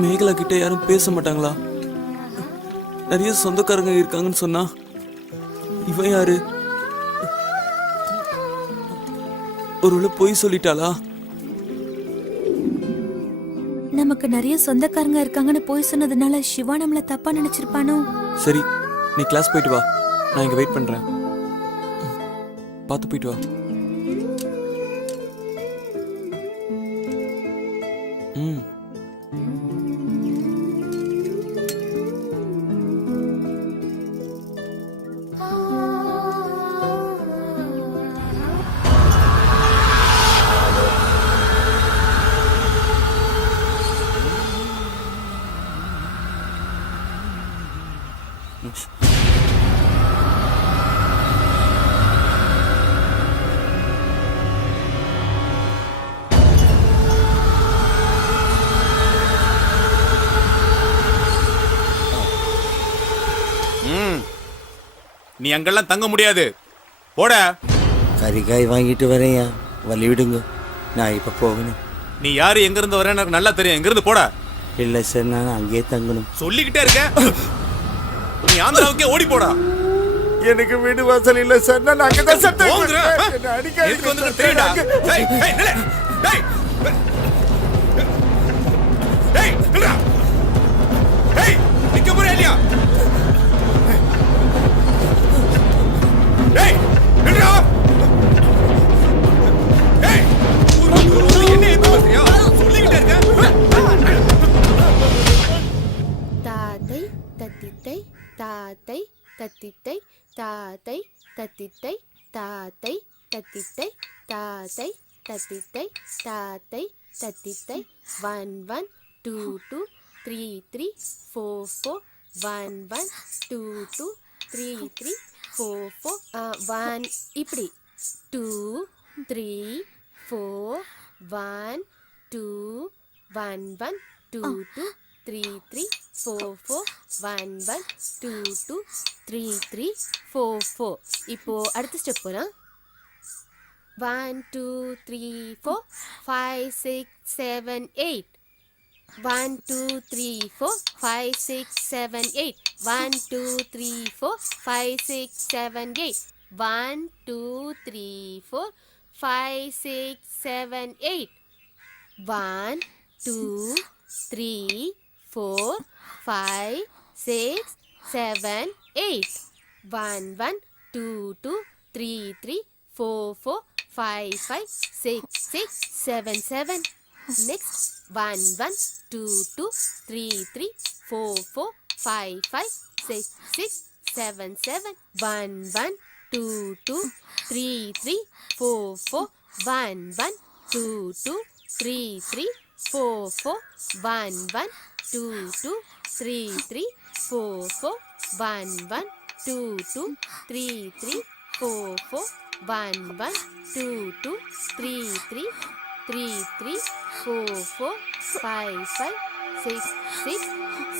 மேகலா கிட்ட யாரும் பேச மாட்டாங்களா? நிறைய சொந்தக்காரங்க இருக்காங்கன்னு சொன்னா இவன் யாரு? ஒருவேளை பொய் சொல்லிட்டாளா? நமக்கு நிறைய சொந்தக்காரங்க இருக்காங்கன்னு போய் சொன்னதுனால சிவா நம்மள தப்பா நினைச்சிருப்பானோ? சரி, நீ கிளாஸ் போயிட்டு வா, நான் இங்க வெயிட் பண்றேன். பார்த்து போயிட்டு வா. நீ அங்கெல்லாம் தங்க முடியாது. போட. கறிக்காய் வாங்கிட்டு வரேன்யா, வழி விடுங்க, நான் இப்போ போகணும். நீ யாரு, எங்க இருந்து வரேன்னு எனக்கு நல்லா தெரியும். எங்க இருந்து போட. இல்லை சார், நான் அங்கேயே தங்கணும். சொல்லிக்கிட்டே இருக்க. நீ ஆந்திராவுக்கே ஓடி போடா. எனக்கு வீடு வாசல் இல்லை சார், நான் அங்கே தான் சார் எதுக்கு வந்து தெரியுடா? டேய் டேய் நில்ல. டேய் டேய் நில்லுடா. டேய் நிக்க போறியா இல்லையா? டேய் நில்லுடா. டேய் என்ன ஏத்து பேசுறியா? சொல்லிக்கிட்டே இருக்க. தாத்தை தத்தித்தை தாத்தை தத்தித்தை தாத்தை தத்தித்தை தாத்தை தத்தித்தை தாத்தை தத்தித்தை தாத்தை தத்தித்தை 1 1 2 2 3 3 4 4 1 1 2 2 3 3 4 4 1 இப்படி 2 3 4 1 2 1 1 2 2 3 3 4 4 1 1 2 2 3 3 4 4. இப்போ அடுத்த ஸ்டெப் போலாம். 1 2 3 4 5 6 7 8. 1 2 3 4 5 6 7 8. 1 2 3 4 5 6 7 8. 1 2 3 4 5 6 7 8. 1 2 3 4 5 6 7 8. 1 1 2 2 3 3 4 4 5 5 6 6 7 7. Next 1 1 2 2 3 3 4 4 5 5 6 6 7 7. 1 1 2 2 3 3 4 4 1 1 2 2 3 3 4 4 1 1 2 2 3 3 4 4 1 1 2 2 3 3 4 4 1 1 2 2 3 3 3 3 4 4 5 5 6 6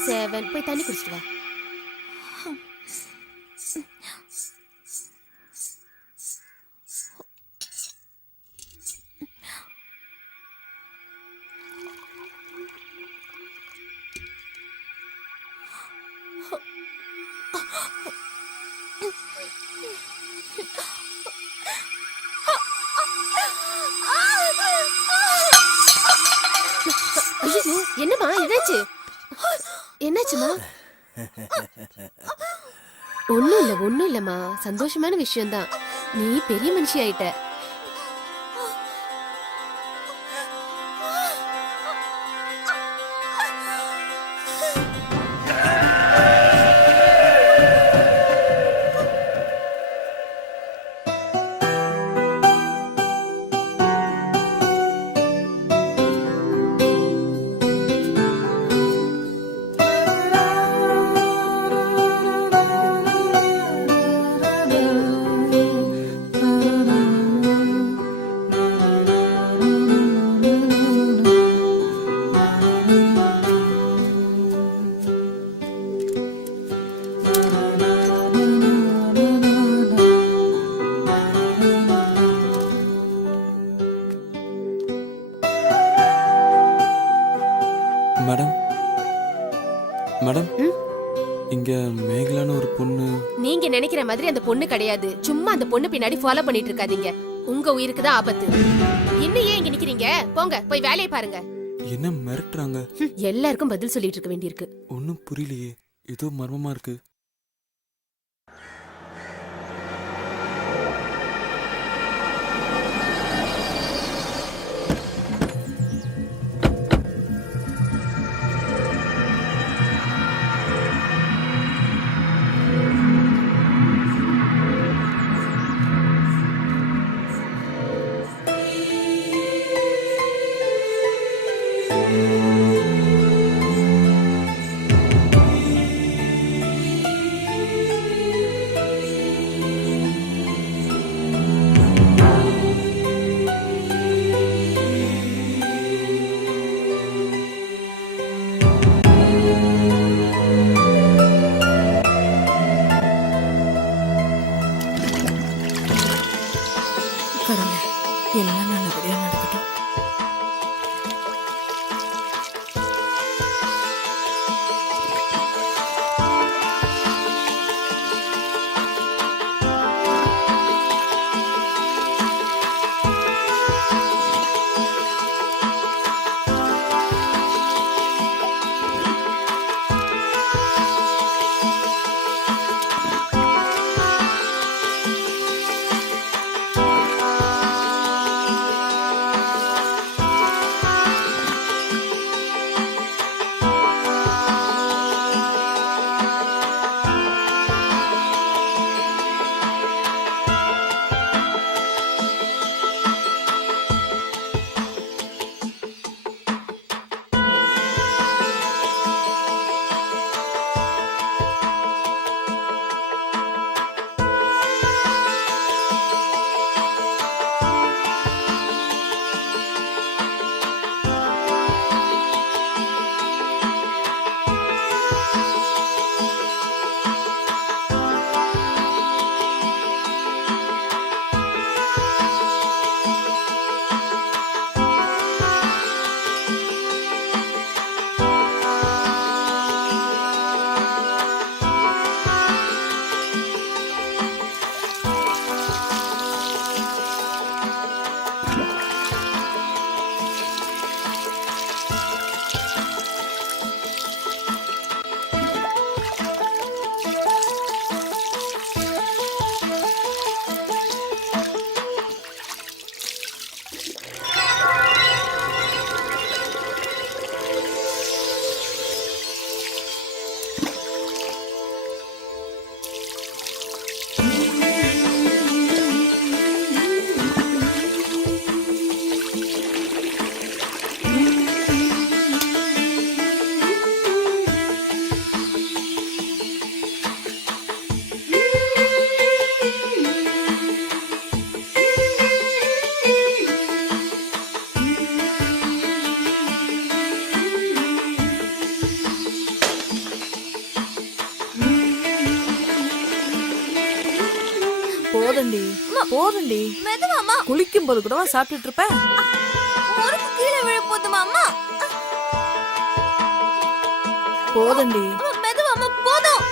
7. போய் தண்ணி குடிச்சிட்டு வா. ஐயோ, என்னம்மா என்னாச்சு? என்னாச்சுமா? ஒண்ணும் இல்லம்மா, சந்தோஷமான விஷயம்தான். நீ பெரிய மனுஷி ஆயிட்ட. மேடம் மேடம் இங்க மேகலான ஒரு பொண்ணு. நீங்க நினைக்கிற மாதிரி அந்த பொண்ணு கிடையாது. சும்மா அந்த பொண்ணு பின்னாடி ஃபாலோ பண்ணிட்டு இருக்காதீங்க. உங்க உயிருக்கு தான் ஆபத்து. இன்னும் ஏன் இங்க நிக்கிறீங்க? போங்க, போய் வேலையை பாருங்க. என்ன மிரட்டுறாங்க? எல்லாருக்கும் பதில் சொல்லிட்டு இருக்க வேண்டியிருக்கு. ஒன்னும் புரியலையே, ஏதோ மர்மமா இருக்கு. போதுண்டி. மெதுவாமா. குளிக்கும் போது கூடவா சாப்பிட்டுட்டு இருப்ப? முறுக்கு கீழே விழ போதுமா அம்மா? போதுண்டி. மெதுவாமா போதும்.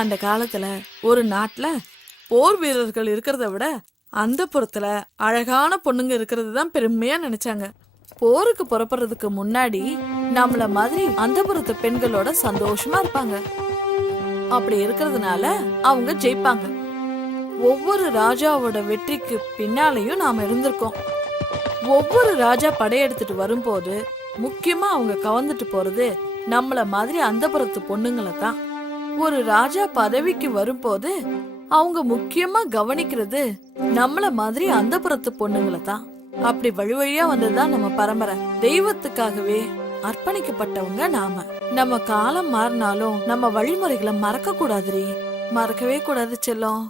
அந்த காலத்துல ஒரு நாட்டுல போர் வீரர்கள் இருக்கிறத விட அந்த புறத்துல அழகான பொண்ணுங்க இருக்கிறது தான் பெருமையா நினைச்சாங்க. போருக்கு புறப்படுறதுக்கு முன்னாடி நம்மள மாதிரி அந்த புறத்து பெண்களோட சந்தோஷமா இருப்பாங்க. அப்படி இருக்கிறதுனால அவங்க ஜெயிப்பாங்க. ஒவ்வொரு ராஜாவோட வெற்றிக்கு பின்னாலையும் நாம இருந்திருக்கோம். ஒவ்வொரு ராஜா படையெடுத்துட்டு வரும்போது முக்கியமா அவங்க கவர்ந்துட்டு போறது நம்மள மாதிரி அந்த புறத்து பொண்ணுங்களை தான். ஒரு ராஜா பதவிக்கு வரும்போது அவங்க முக்கியமா கவனிக்கிறது நம்மள மாதிரி அந்த புறத்து பொண்ணுங்களை தான். அப்படி வழி வழியா வந்ததுதான் நம்ம பரம்பரை. தெய்வத்துக்காகவே அர்ப்பணிக்கப்பட்டவங்க நாம. நம்ம காலம் மாறினாலும் நம்ம வழிமுறைகளை மறக்க கூடாதுரி. மறக்கவே கூடாது செல்லம்.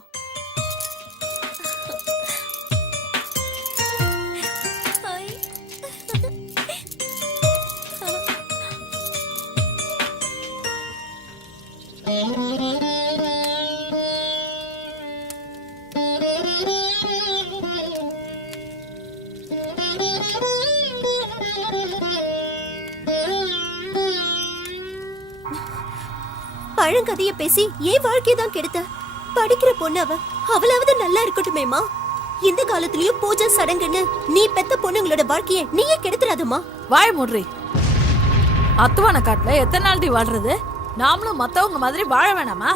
பழங்கதைய பேசி ஏன் வாழ்க்கையதான் கெடுத்த? படிக்கிற பொண்ணு அவளாவது நல்லா இருக்கட்டுமேமா. இந்த காலத்துலயும் பூஜை சடங்குன்னு நீ பெத்த பொண்ணுங்களோட வாழ்க்கைய நீயே கெடுத்துறாதம்மா. வாய் மூடுறி. அத்துவான காட்டுல எத்தனை நாள் வாழ்றது? நாமளும் மத்தவங்க மாதிரி வாழ வேணாமா?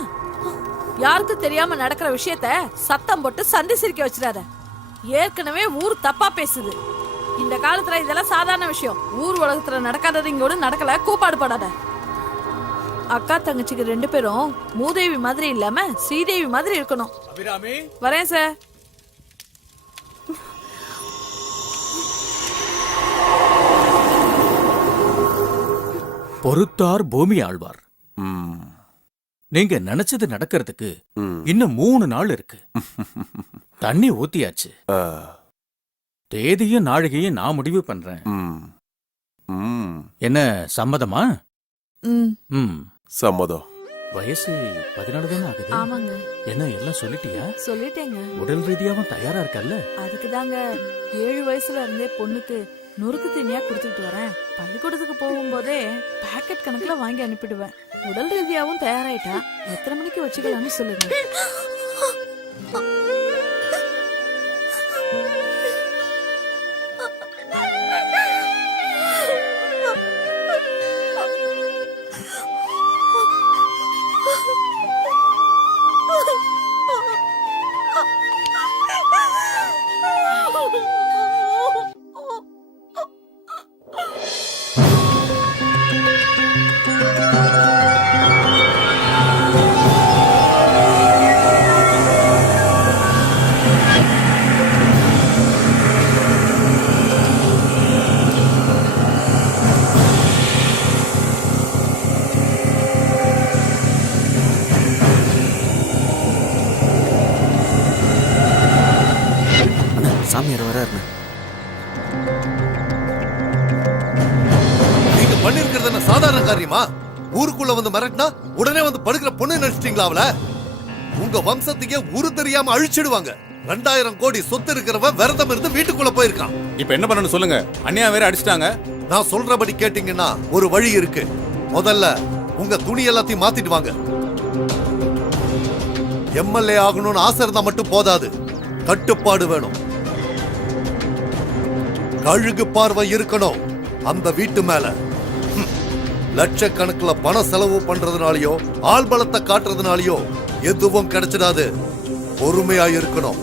யாருக்கும் தெரியாம நடக்கிற விஷயத்த சத்தம் போட்டு சந்தி சிரிக்க வச்சிடாத. ஏற்கனவே ஊர் தப்பா பேசுது. இந்த காலத்துல இதெல்லாம் சாதாரண விஷயம். ஊர் உலகத்துல நடக்காதது இங்கோட நடக்கல. கூப்பாடு படாத. அக்கா தங்கச்சிக்கு 2 பேரும் மூதேவி மாதிரி இல்லாம ஸ்ரீதேவி மாதிரி இருக்கணும். வரேன் சார். பொறுத்தார் பூமி ஆழ்வார். நீங்க நினைச்சது நடக்கிறதுக்கு இன்னும் 3 நாள் இருக்கு. தண்ணி ஊத்தியாச்சு. தேதியும் நாழிகையும் நான் முடிவு பண்றேன். என்ன சம்மதமா? சம்மதம். வயசு 14 தானே ஆகுது. ஆமாங்க. என்ன எல்லாம் சொல்லிட்டியா? சொல்லிட்டேங்க. உடல் ரீதியாவும் தயாரா இருக்கல்ல? அதுக்கு தாங்க 7 வயசுல இருந்தே பொண்ணுக்கு நொறுக்கு தீனியா கொடுத்துட்டு வரேன். பள்ளிக்கூடத்துக்கு போகும்போதே பாக்கெட் கணக்குல வாங்கி அனுப்பிடுவேன். உடல் ரீதியாவும் தயாராயிட்டா எத்தனை மணிக்கு வச்சுக்கலாம்னு சொல்லுங்க. வராருண்ணே. நீங்க பண்ணிருக்கிறது என்ன சாதாரண காரியமா? ஊருக்குள்ள வந்து மிரட்டினா உடனே வந்து படுக்கிற பொண்ணு நினைச்சிட்டீங்களா அவள? உங்க வம்சத்தையே ஊரு தெரியாம அழிச்சிடுவாங்க. 2000 கோடி சொத்து இருக்கிறவன் விரதம் இருந்து வீட்டுக்குள்ள போயிருக்கான். இப்ப என்ன பண்ணணும் சொல்லுங்க? அண்ணியா வேற அடிச்சிட்டாங்க. நான் சொல்றபடி கேட்டீங்கன்னா ஒரு வழி இருக்கு. முதல்ல உங்க துணி எல்லாத்தையும் மாத்திட்டு வாங்க. எம்எல்ஏ ஆகணும்னு ஆசை இருந்தா மட்டும் போதாது, கட்டுப்பாடு வேணும். கழுகு பார்வை இருக்கணும் அந்த வீட்டு மேல. லட்சக்கணக்கில் பண செலவு பண்றதுனாலயோ ஆள் பலத்தை காட்டுறதுனாலயோ எதுவும் கிடைச்சிடாது. பொறுமையா இருக்கணும்.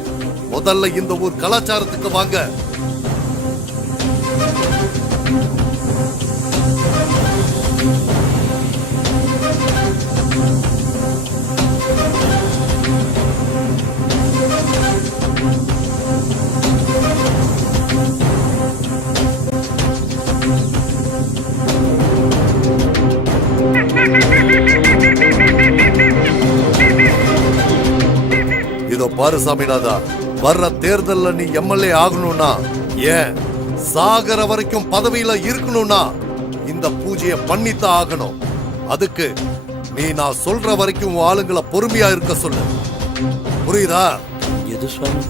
முதல்ல இந்த ஊர் கலாச்சாரத்துக்கு வாங்க. இதோ பாரு சாமிநாதா, வர்ற தேர்தல்ல நீ எம்எல்ஏ ஆகணும்னா, ஏன் சாகர வரைக்கும் பதவியில இருக்கணும்னா இந்த பூஜையை பண்ணித்தான் ஆகணும். அதுக்கு நீ நான் சொல்ற வரைக்கும் உன் ஆளுங்களை பொறுமையா இருக்க சொல்லு. புரியுதா? எது சுவாமி?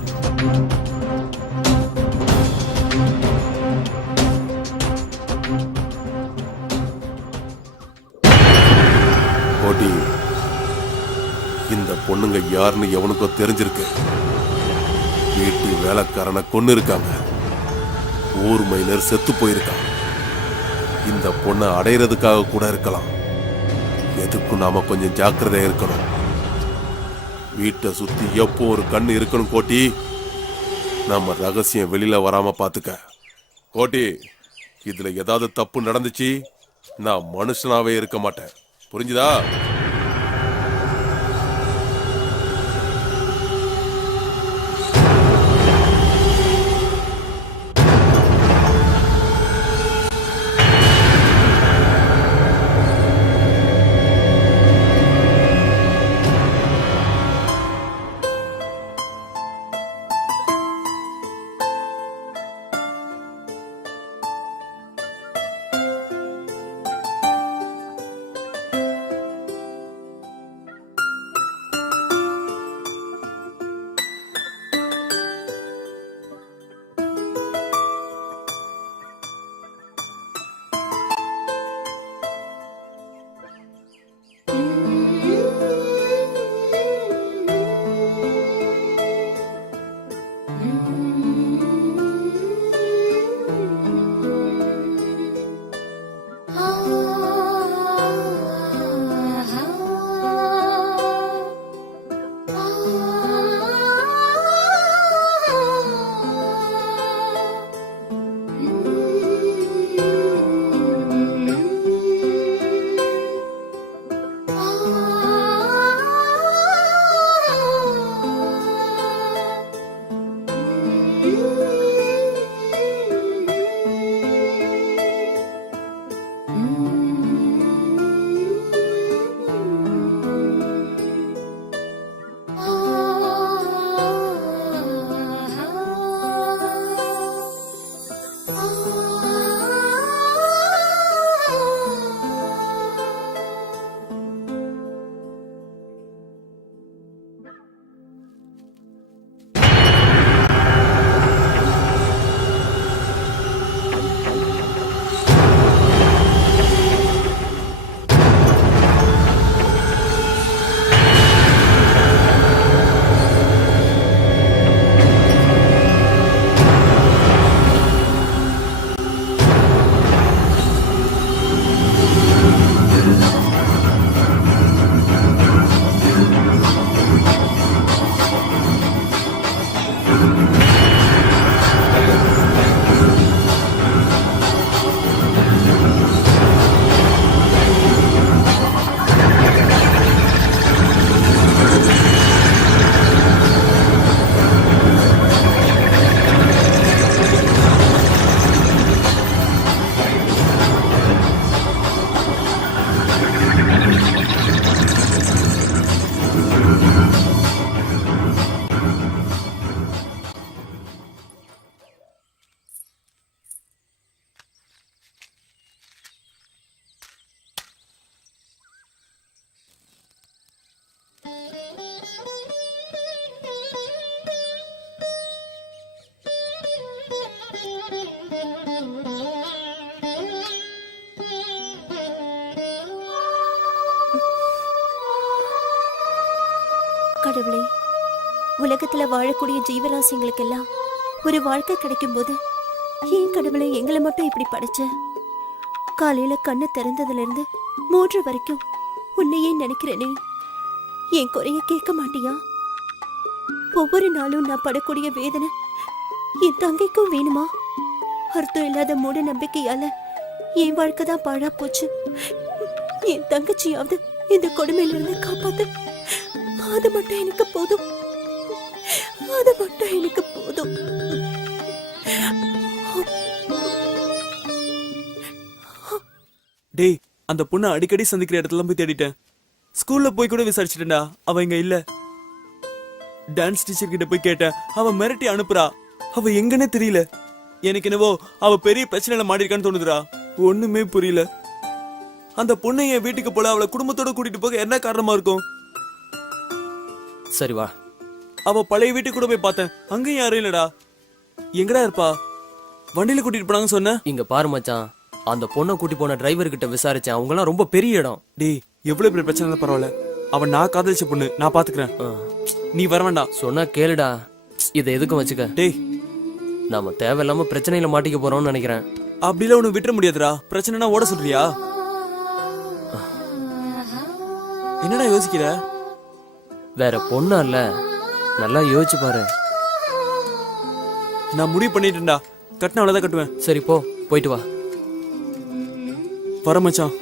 கோட்டி, இந்த பொண்ணுங்க யாருன்னு எவனுக்கோ தெரிஞ்சிருக்கு. வீட்டு வேலைக்காரனை கொன்னு இருக்காங்க. ஊர் மைனர் செத்து போயிருக்கான். இந்த பொண்ணை அடையிறதுக்காக கூட இருக்கலாம். எதுக்கும் நாம கொஞ்சம் ஜாக்கிரதையா இருக்கணும். வீட்டை சுத்தி எப்போ ஒரு கண்ணு இருக்கணும் கோட்டி. நம்ம ரகசியம் வெளியில வராம பாத்துக்க. கோட்டி, இதுல ஏதாவது தப்பு நடந்துச்சு நான் மனுஷனாவே இருக்க மாட்டேன். புரிஞ்சுதா? கடவுளே, உலகத்துல வாழக்கூடிய ஜீவராசிங்களுக்கெல்லாம் ஒரு வாழ்க்கை கிடைக்கும் போது ஏன் கடவுளை எங்களை மட்டும் இப்படி படைச்ச? காலையில கண்ணு திறந்ததுல இருந்து 3 வரைக்கும் உன்னையே நினைக்கிறேனே, என் குறைய கேட்க மாட்டியா? ஒவ்வொரு நாளும் நான் படக்கூடிய வேதனை என் தங்கைக்கும் வேணுமா? அர்த்தம் இல்லாத மூட நம்பிக்கையால என் வாழ்க்கை தான் பாழா போச்சு. என் தங்கச்சியாவது இந்த கொடுமையில இருந்து காப்பாத்து. அது மட்டும் எனக்கு போதும். அது மட்டும் எனக்கு போதும். டேய், அந்த பொண்ணை அடிக்கடி சந்திக்கிற இடத்துல போய் தேடிட்டேன். ஸ்கூல்ல போய் கூட விசாரிச்சிட்டேன்டா, அவ இங்க இல்ல. டான்ஸ் டீச்சர் கிட்ட போய் கேட்டேன், அவ மிரட்டி அனுப்புறா. அவ எங்கன்னே தெரியல. எனக்கு என்னவோ அவ பெரிய பிரச்சனையில மாட்டிருக்கான்னு தோணுதுடா. ஒண்ணுமே புரியல. அந்த பொண்ணை என் வீட்டுக்கு போல அவளை குடும்பத்தோட கூட்டிட்டு போக என்ன காரணமா இருக்கும்? சரி வா. அவ பழைய வீட்டுக்கு கூட போய் பார்த்தேன், அங்கேயும் யாரும் இல்லடா. எங்கடா இருப்பா? வண்டியில கூட்டிட்டு போனாங்க சொன்ன. இங்க பாரு மச்சான், அந்த பொண்ணை கூட்டி போன டிரைவர் கிட்ட விசாரிச்சேன். அவங்க எல்லாம் ரொம்ப பெரிய இடம். டேய், எவ்வளவு பெரிய பிரச்சனை பரவாயில்ல. அவன் நான் காதலிச்ச பொண்ணு, நான் பாத்துக்கிறேன். நீ வர வேண்டாம். சொன்னா கேளுடா. இதை எதுக்கும் வச்சுக்க. டேய், நாம தேவையில்லாம பிரச்சனையில மாட்டிக்க போறோம்னு நினைக்கிறேன். அப்படிலாம் ஒண்ணு விட்டுற முடியாதுடா. பிரச்சனைனா ஓட சொல்றியா? என்னடா யோசிக்கிற? வேற பொண்ணா இல்ல, நல்லா யோசிச்சு பாரு. நான் முடிவு பண்ணிட்டேன்டா. கட்டின அவ்வளவுதான் கட்டுவேன். சரி போ, போயிட்டு வா. வர மச்சான்.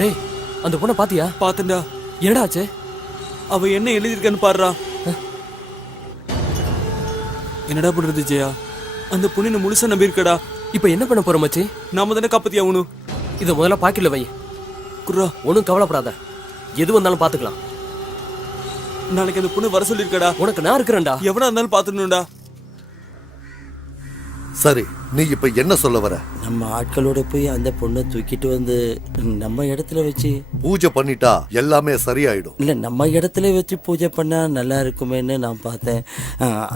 டேய், அந்த பொண்ணை பாத்தியா? பாத்தண்டா. என்னடா ஆச்சு? அவ என்ன எழுதிருக்கான்னு பாடுறா. என்னடா பண்றது ஜெயா? அந்த பொண்ணு முழுசா நம்பி இருக்கடா. இப்ப என்ன பண்ண போற மச்சி? நாம தானே காப்பாத்தி ஆகணும். இதை முதல்ல பாக்கெட்ல வை. குர்ரா, ஒன்னும் கவலைப்படாத, எது வந்தாலும் பாத்துக்கலாம். நாளைக்கு அந்த பொண்ணு வர சொல்லிருக்கடா. உனக்கு நான் இருக்கிறேன்டா. எவனா இருந்தாலும் பாத்துடணும்டா. சரி, நீ இப்ப என்ன சொல்ல வர? நம்ம ஆட்களோட போய் அந்த பொண்ணை தூக்கிட்டு வந்து நம்ம இடத்துல வச்சு பூஜை பண்ணிட்டா எல்லாமே சரியாயிடும். இல்ல, நம்ம இடத்துல வச்சு பூஜை பண்ணா நல்லா இருக்குமேன்னு நான் பார்த்தேன்.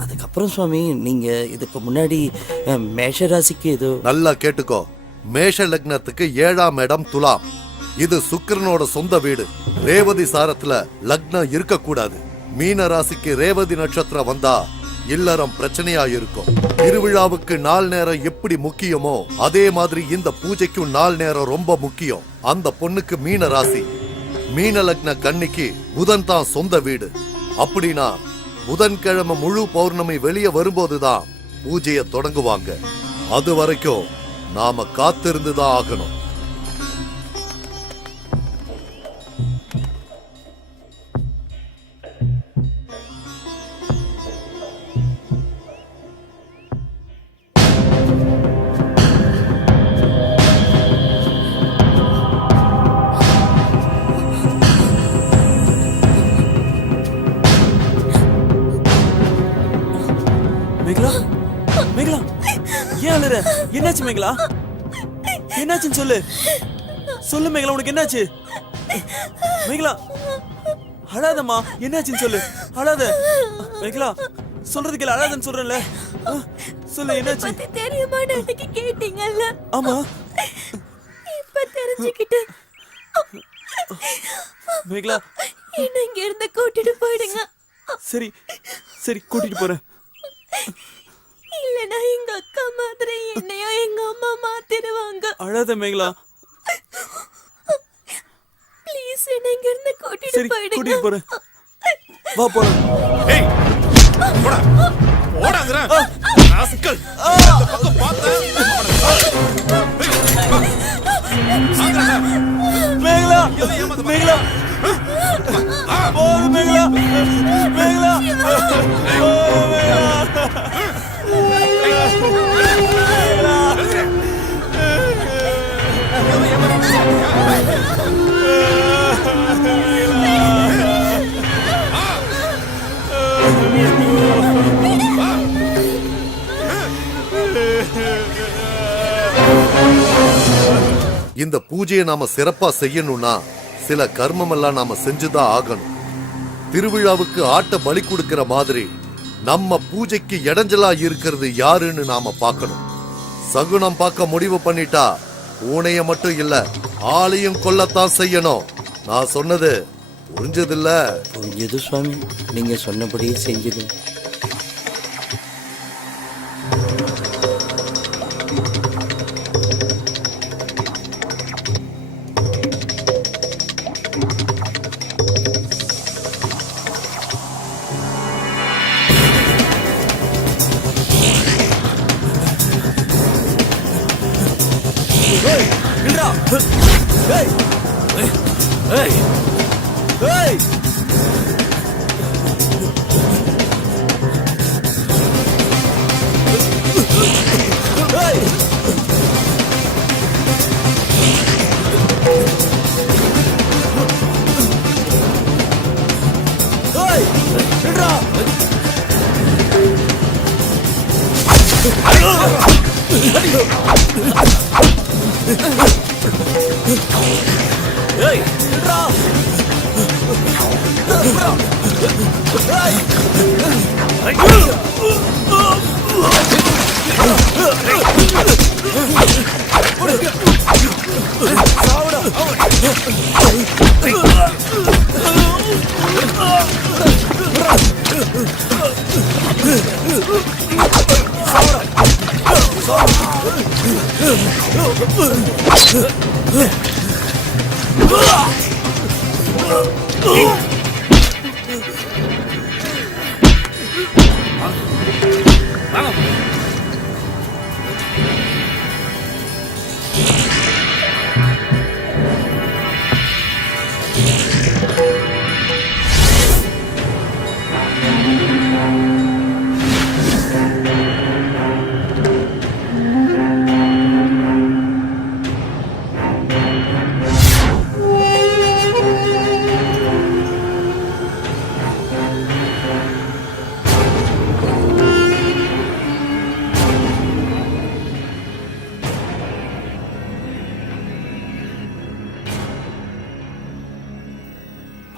அதுக்கப்புறம் சுவாமி, நீங்க இதுக்கு முன்னாடி மேஷ ராசிக்கு ஏதோ. நல்லா கேட்டுக்கோ. மேஷ லக்னத்துக்கு 7ஆம் இடம் துலாம். இது சுக்கிரனோட சொந்த வீடு. ரேவதி சாரத்துல லக்னம் இருக்க கூடாது. மீன ராசிக்கு ரேவதி நட்சத்திரம் வந்தா இல்லறம் பிரச்சனையா இருக்கும். திருவிழாவுக்கு நாள் நேரம் எப்படி முக்கியமோ அதே மாதிரி இந்த பூஜைக்கும் நாள் நேரம் ரொம்ப முக்கியம். அந்த பொண்ணுக்கு மீன ராசி, மீன லக்ன கன்னிக்கு புதன் தான் சொந்த வீடு. அப்படின்னா புதன்கிழமை முழு பௌர்ணமி வெளியே வரும்போதுதான் பூஜையை தொடங்குவாங்க. அது வரைக்கும் நாம காத்திருந்துதான் ஆகணும். மேகலா, மேகலா, ஏன் அழுற? என்னாச்சு மேகலா? என்னாச்சுன்னு சொல்லு. சொல்லு மேகலா, உனக்கு என்னாச்சு? மேகலா அழாதம்மா, என்னாச்சுன்னு சொல்லு. அழாத மேகலா, சொல்றது கேளு, அழாதன்னு சொல்றேன்ல. சொல்லு என்னாச்சு? தெரியுமா எனக்கு கேட்டீங்கல்ல? ஆமா. இப்ப தெரிஞ்சுக்கிட்டு மேகலா என்ன இங்க இருந்து கூட்டிட்டு போயிடுங்க. சரி சரி கூட்டிட்டு போறேன். இல்லனா எங்க அக்கா மாதிரி என்னையும் எங்க அம்மா மாத்திடுவாங்க. அழாத மேகலா. ப்ளீஸ் என்ன இங்க இருந்து கூட்டிட்டு சரி போயிடுங்க. கூட்டிட்டு போறேன். வா போறோம். ஏய் போடா போடாங்கற ராஸ்கல். இந்த பக்கம் பார்த்தா மேகலா மேகலா போடு மேகலா மேகலா இந்த பூஜையை நாம சிறப்பா செய்யணும்னா சில கர்மம் எல்லாம் நாம செஞ்சுதான் ஆகணும். திருவிழாவுக்கு ஆட்ட பலி கொடுக்கிற மாதிரி நம்ம பூஜைக்கு இடைஞ்சலா இருக்கிறது யாருன்னு நாம பார்க்கணும். சகுனம் பார்க்க முடிவு பண்ணிட்டா பூனைய மட்டும் இல்ல ஆளையும் கொல்லத்தான் செய்யணும். நான் சொன்னது புரிஞ்சதில்ல? புரிஞ்சது சுவாமி, நீங்க சொன்னபடியே செஞ்சிடும்.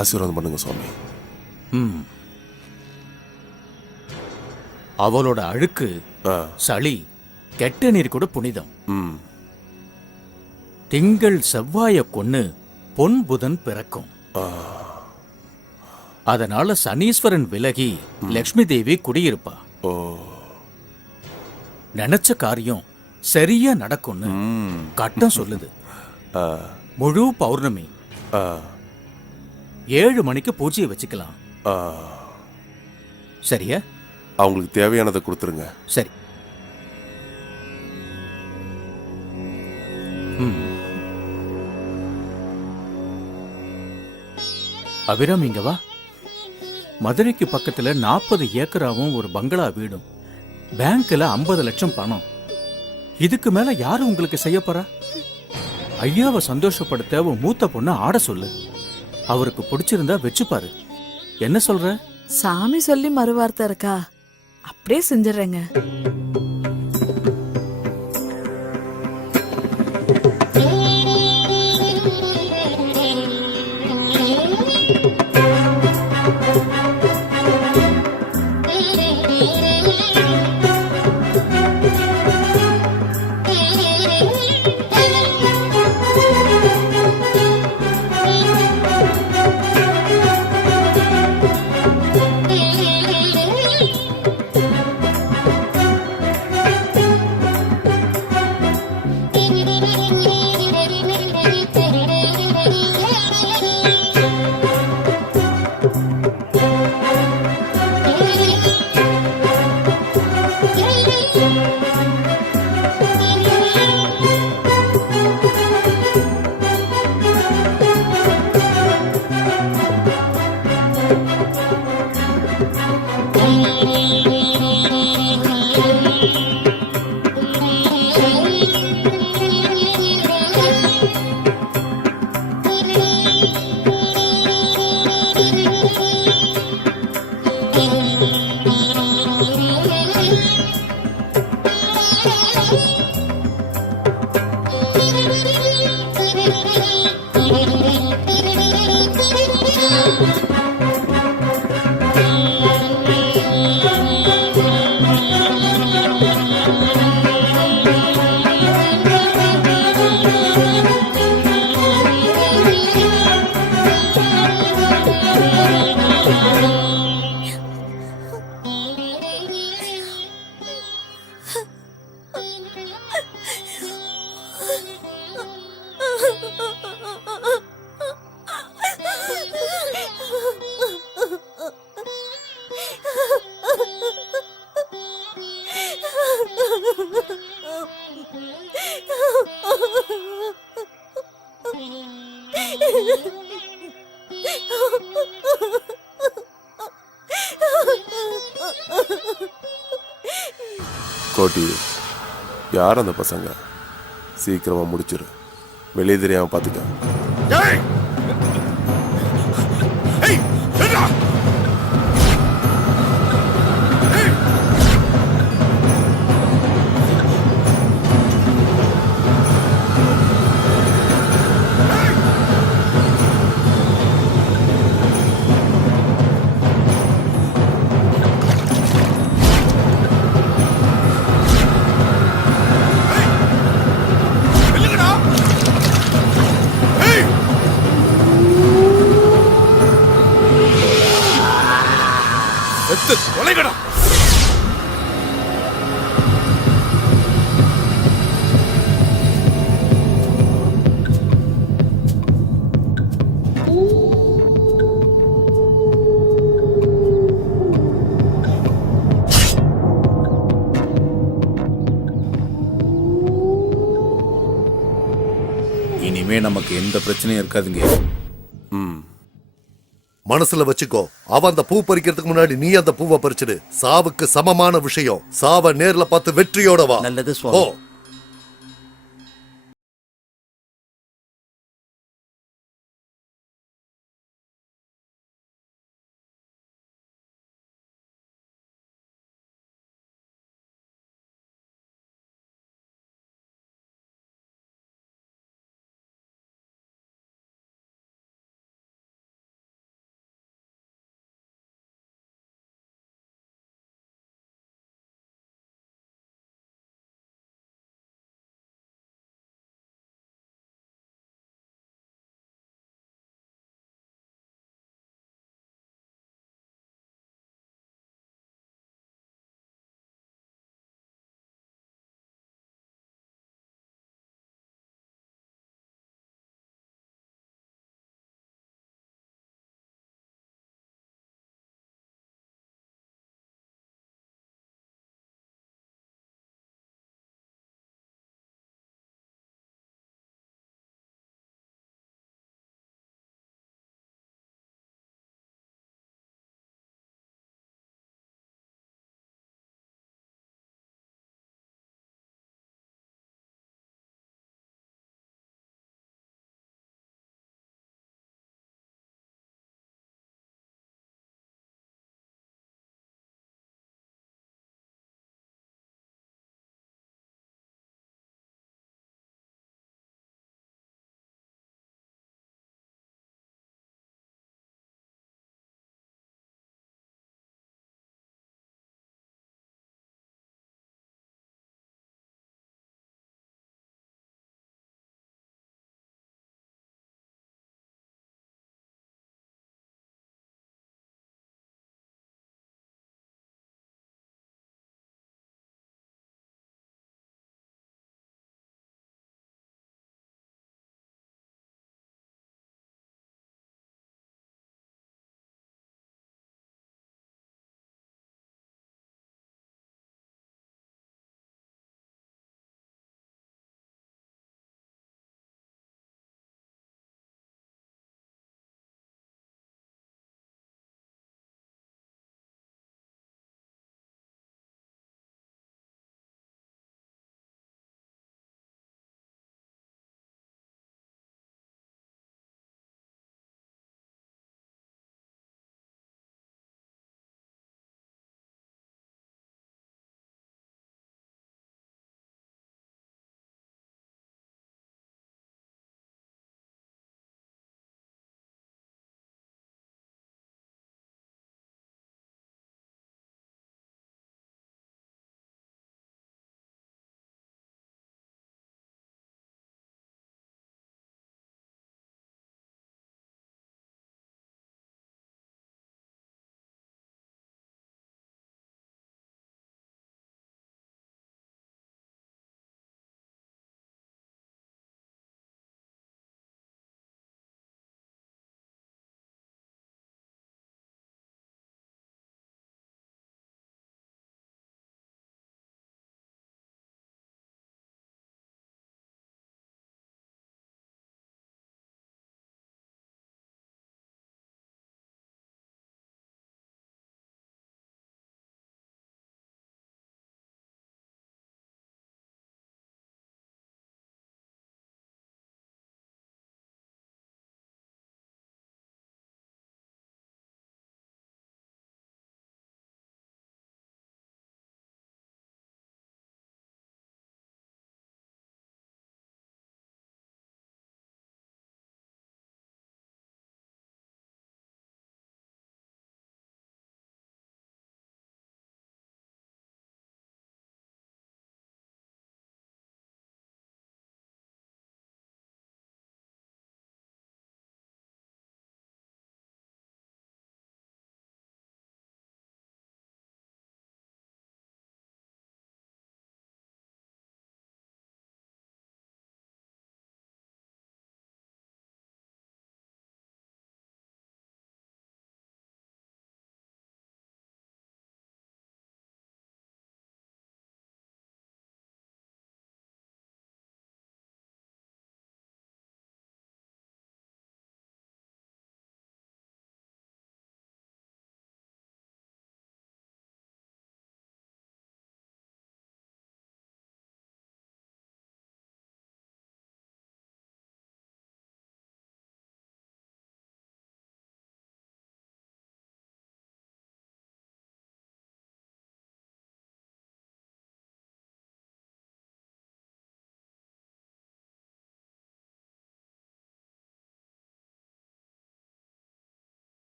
ஆசீர்வாதம் பண்ணுங்க சுவாமி. அவளோட அழுக்கு, சளி, கெட்ட நீர் கூட புனிதம். திங்கள் செவ்வாய கொன்னு பொன் புதன் பிறக்கும். அதனால சனீஸ்வரன் விலகி லக்ஷ்மி தேவி குடியிருப்பா. நினைச்ச காரியம் சரியா நடக்கும்னு கட்டம் சொல்லுது. முழு பௌர்ணமி 7 மணிக்கு பூஜையை வச்சுக்கலாம். சரியா? அவங்களுக்கு தேவையானதை கொடுத்துருங்க. சரி. அபிராம் இங்க வா. மதுரைக்கு பக்கத்துல 40 ஏக்கராவும் ஒரு பங்களா வீடும், பேங்க்ல 50 லட்சம் பணம். இதுக்கு மேல யாரு உங்களுக்கு செய்ய போறா? ஐயாவை சந்தோஷப்படுத்த உன் மூத்த பொண்ணு ஆட சொல்லு. அவருக்கு பிடிச்சிருந்தா வச்சுப்பாரு. என்ன சொல்ற? சாமி சொல்லி மறுவார்த்தை இருக்கா? அப்படியே செஞ்சிடறேங்க. கோட்டி, யார் அந்த பசங்க? சீக்கிரமா முடிச்சிரு. வெளியே தெரியாம பாத்துக்க. இனிமே நமக்கு எந்த பிரச்சனையும் இருக்காதுங்க. மனசுல வச்சுக்கோ, அவன் அந்த பூ பறிக்கிறதுக்கு முன்னாடி நீ அந்த பூவை பறிச்சிடு. சாவுக்கு சமமான விஷயம். சாவ நேர்ல பார்த்து வெற்றியோட வா. நல்லது சுவாமி. ஓ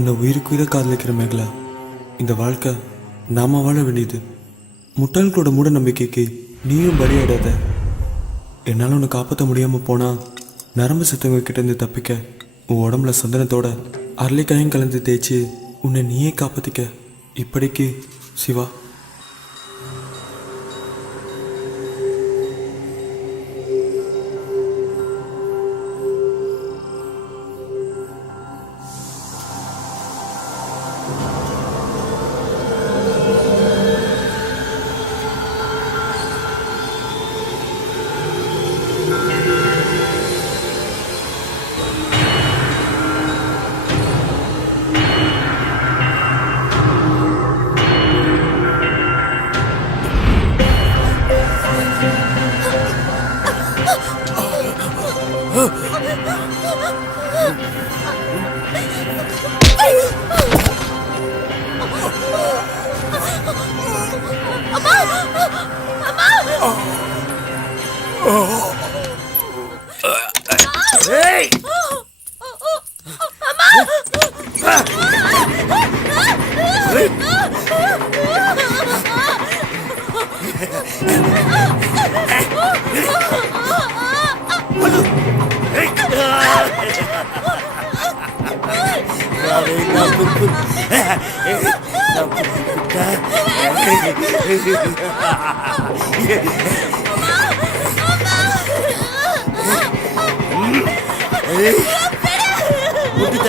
உன்னை உயிருக்குயிர காதலிக்கிற மேகலா. இந்த வாழ்க்கை நாம வாழ வேண்டியது. முட்டாள்களோட மூட நம்பிக்கைக்கு நீயும் பலியாடாத. என்னால் உன்னை காப்பாற்ற முடியாமல் போனா நரம்பு சத்தவங்க கிட்ட இருந்து தப்பிக்க உன் உடம்புல சந்தனத்தோட அரளிக்காயும் கலந்து தேய்ச்சி உன்னை நீயே காப்பாற்றிக்க. இப்படிக்கு சிவா. முட்டு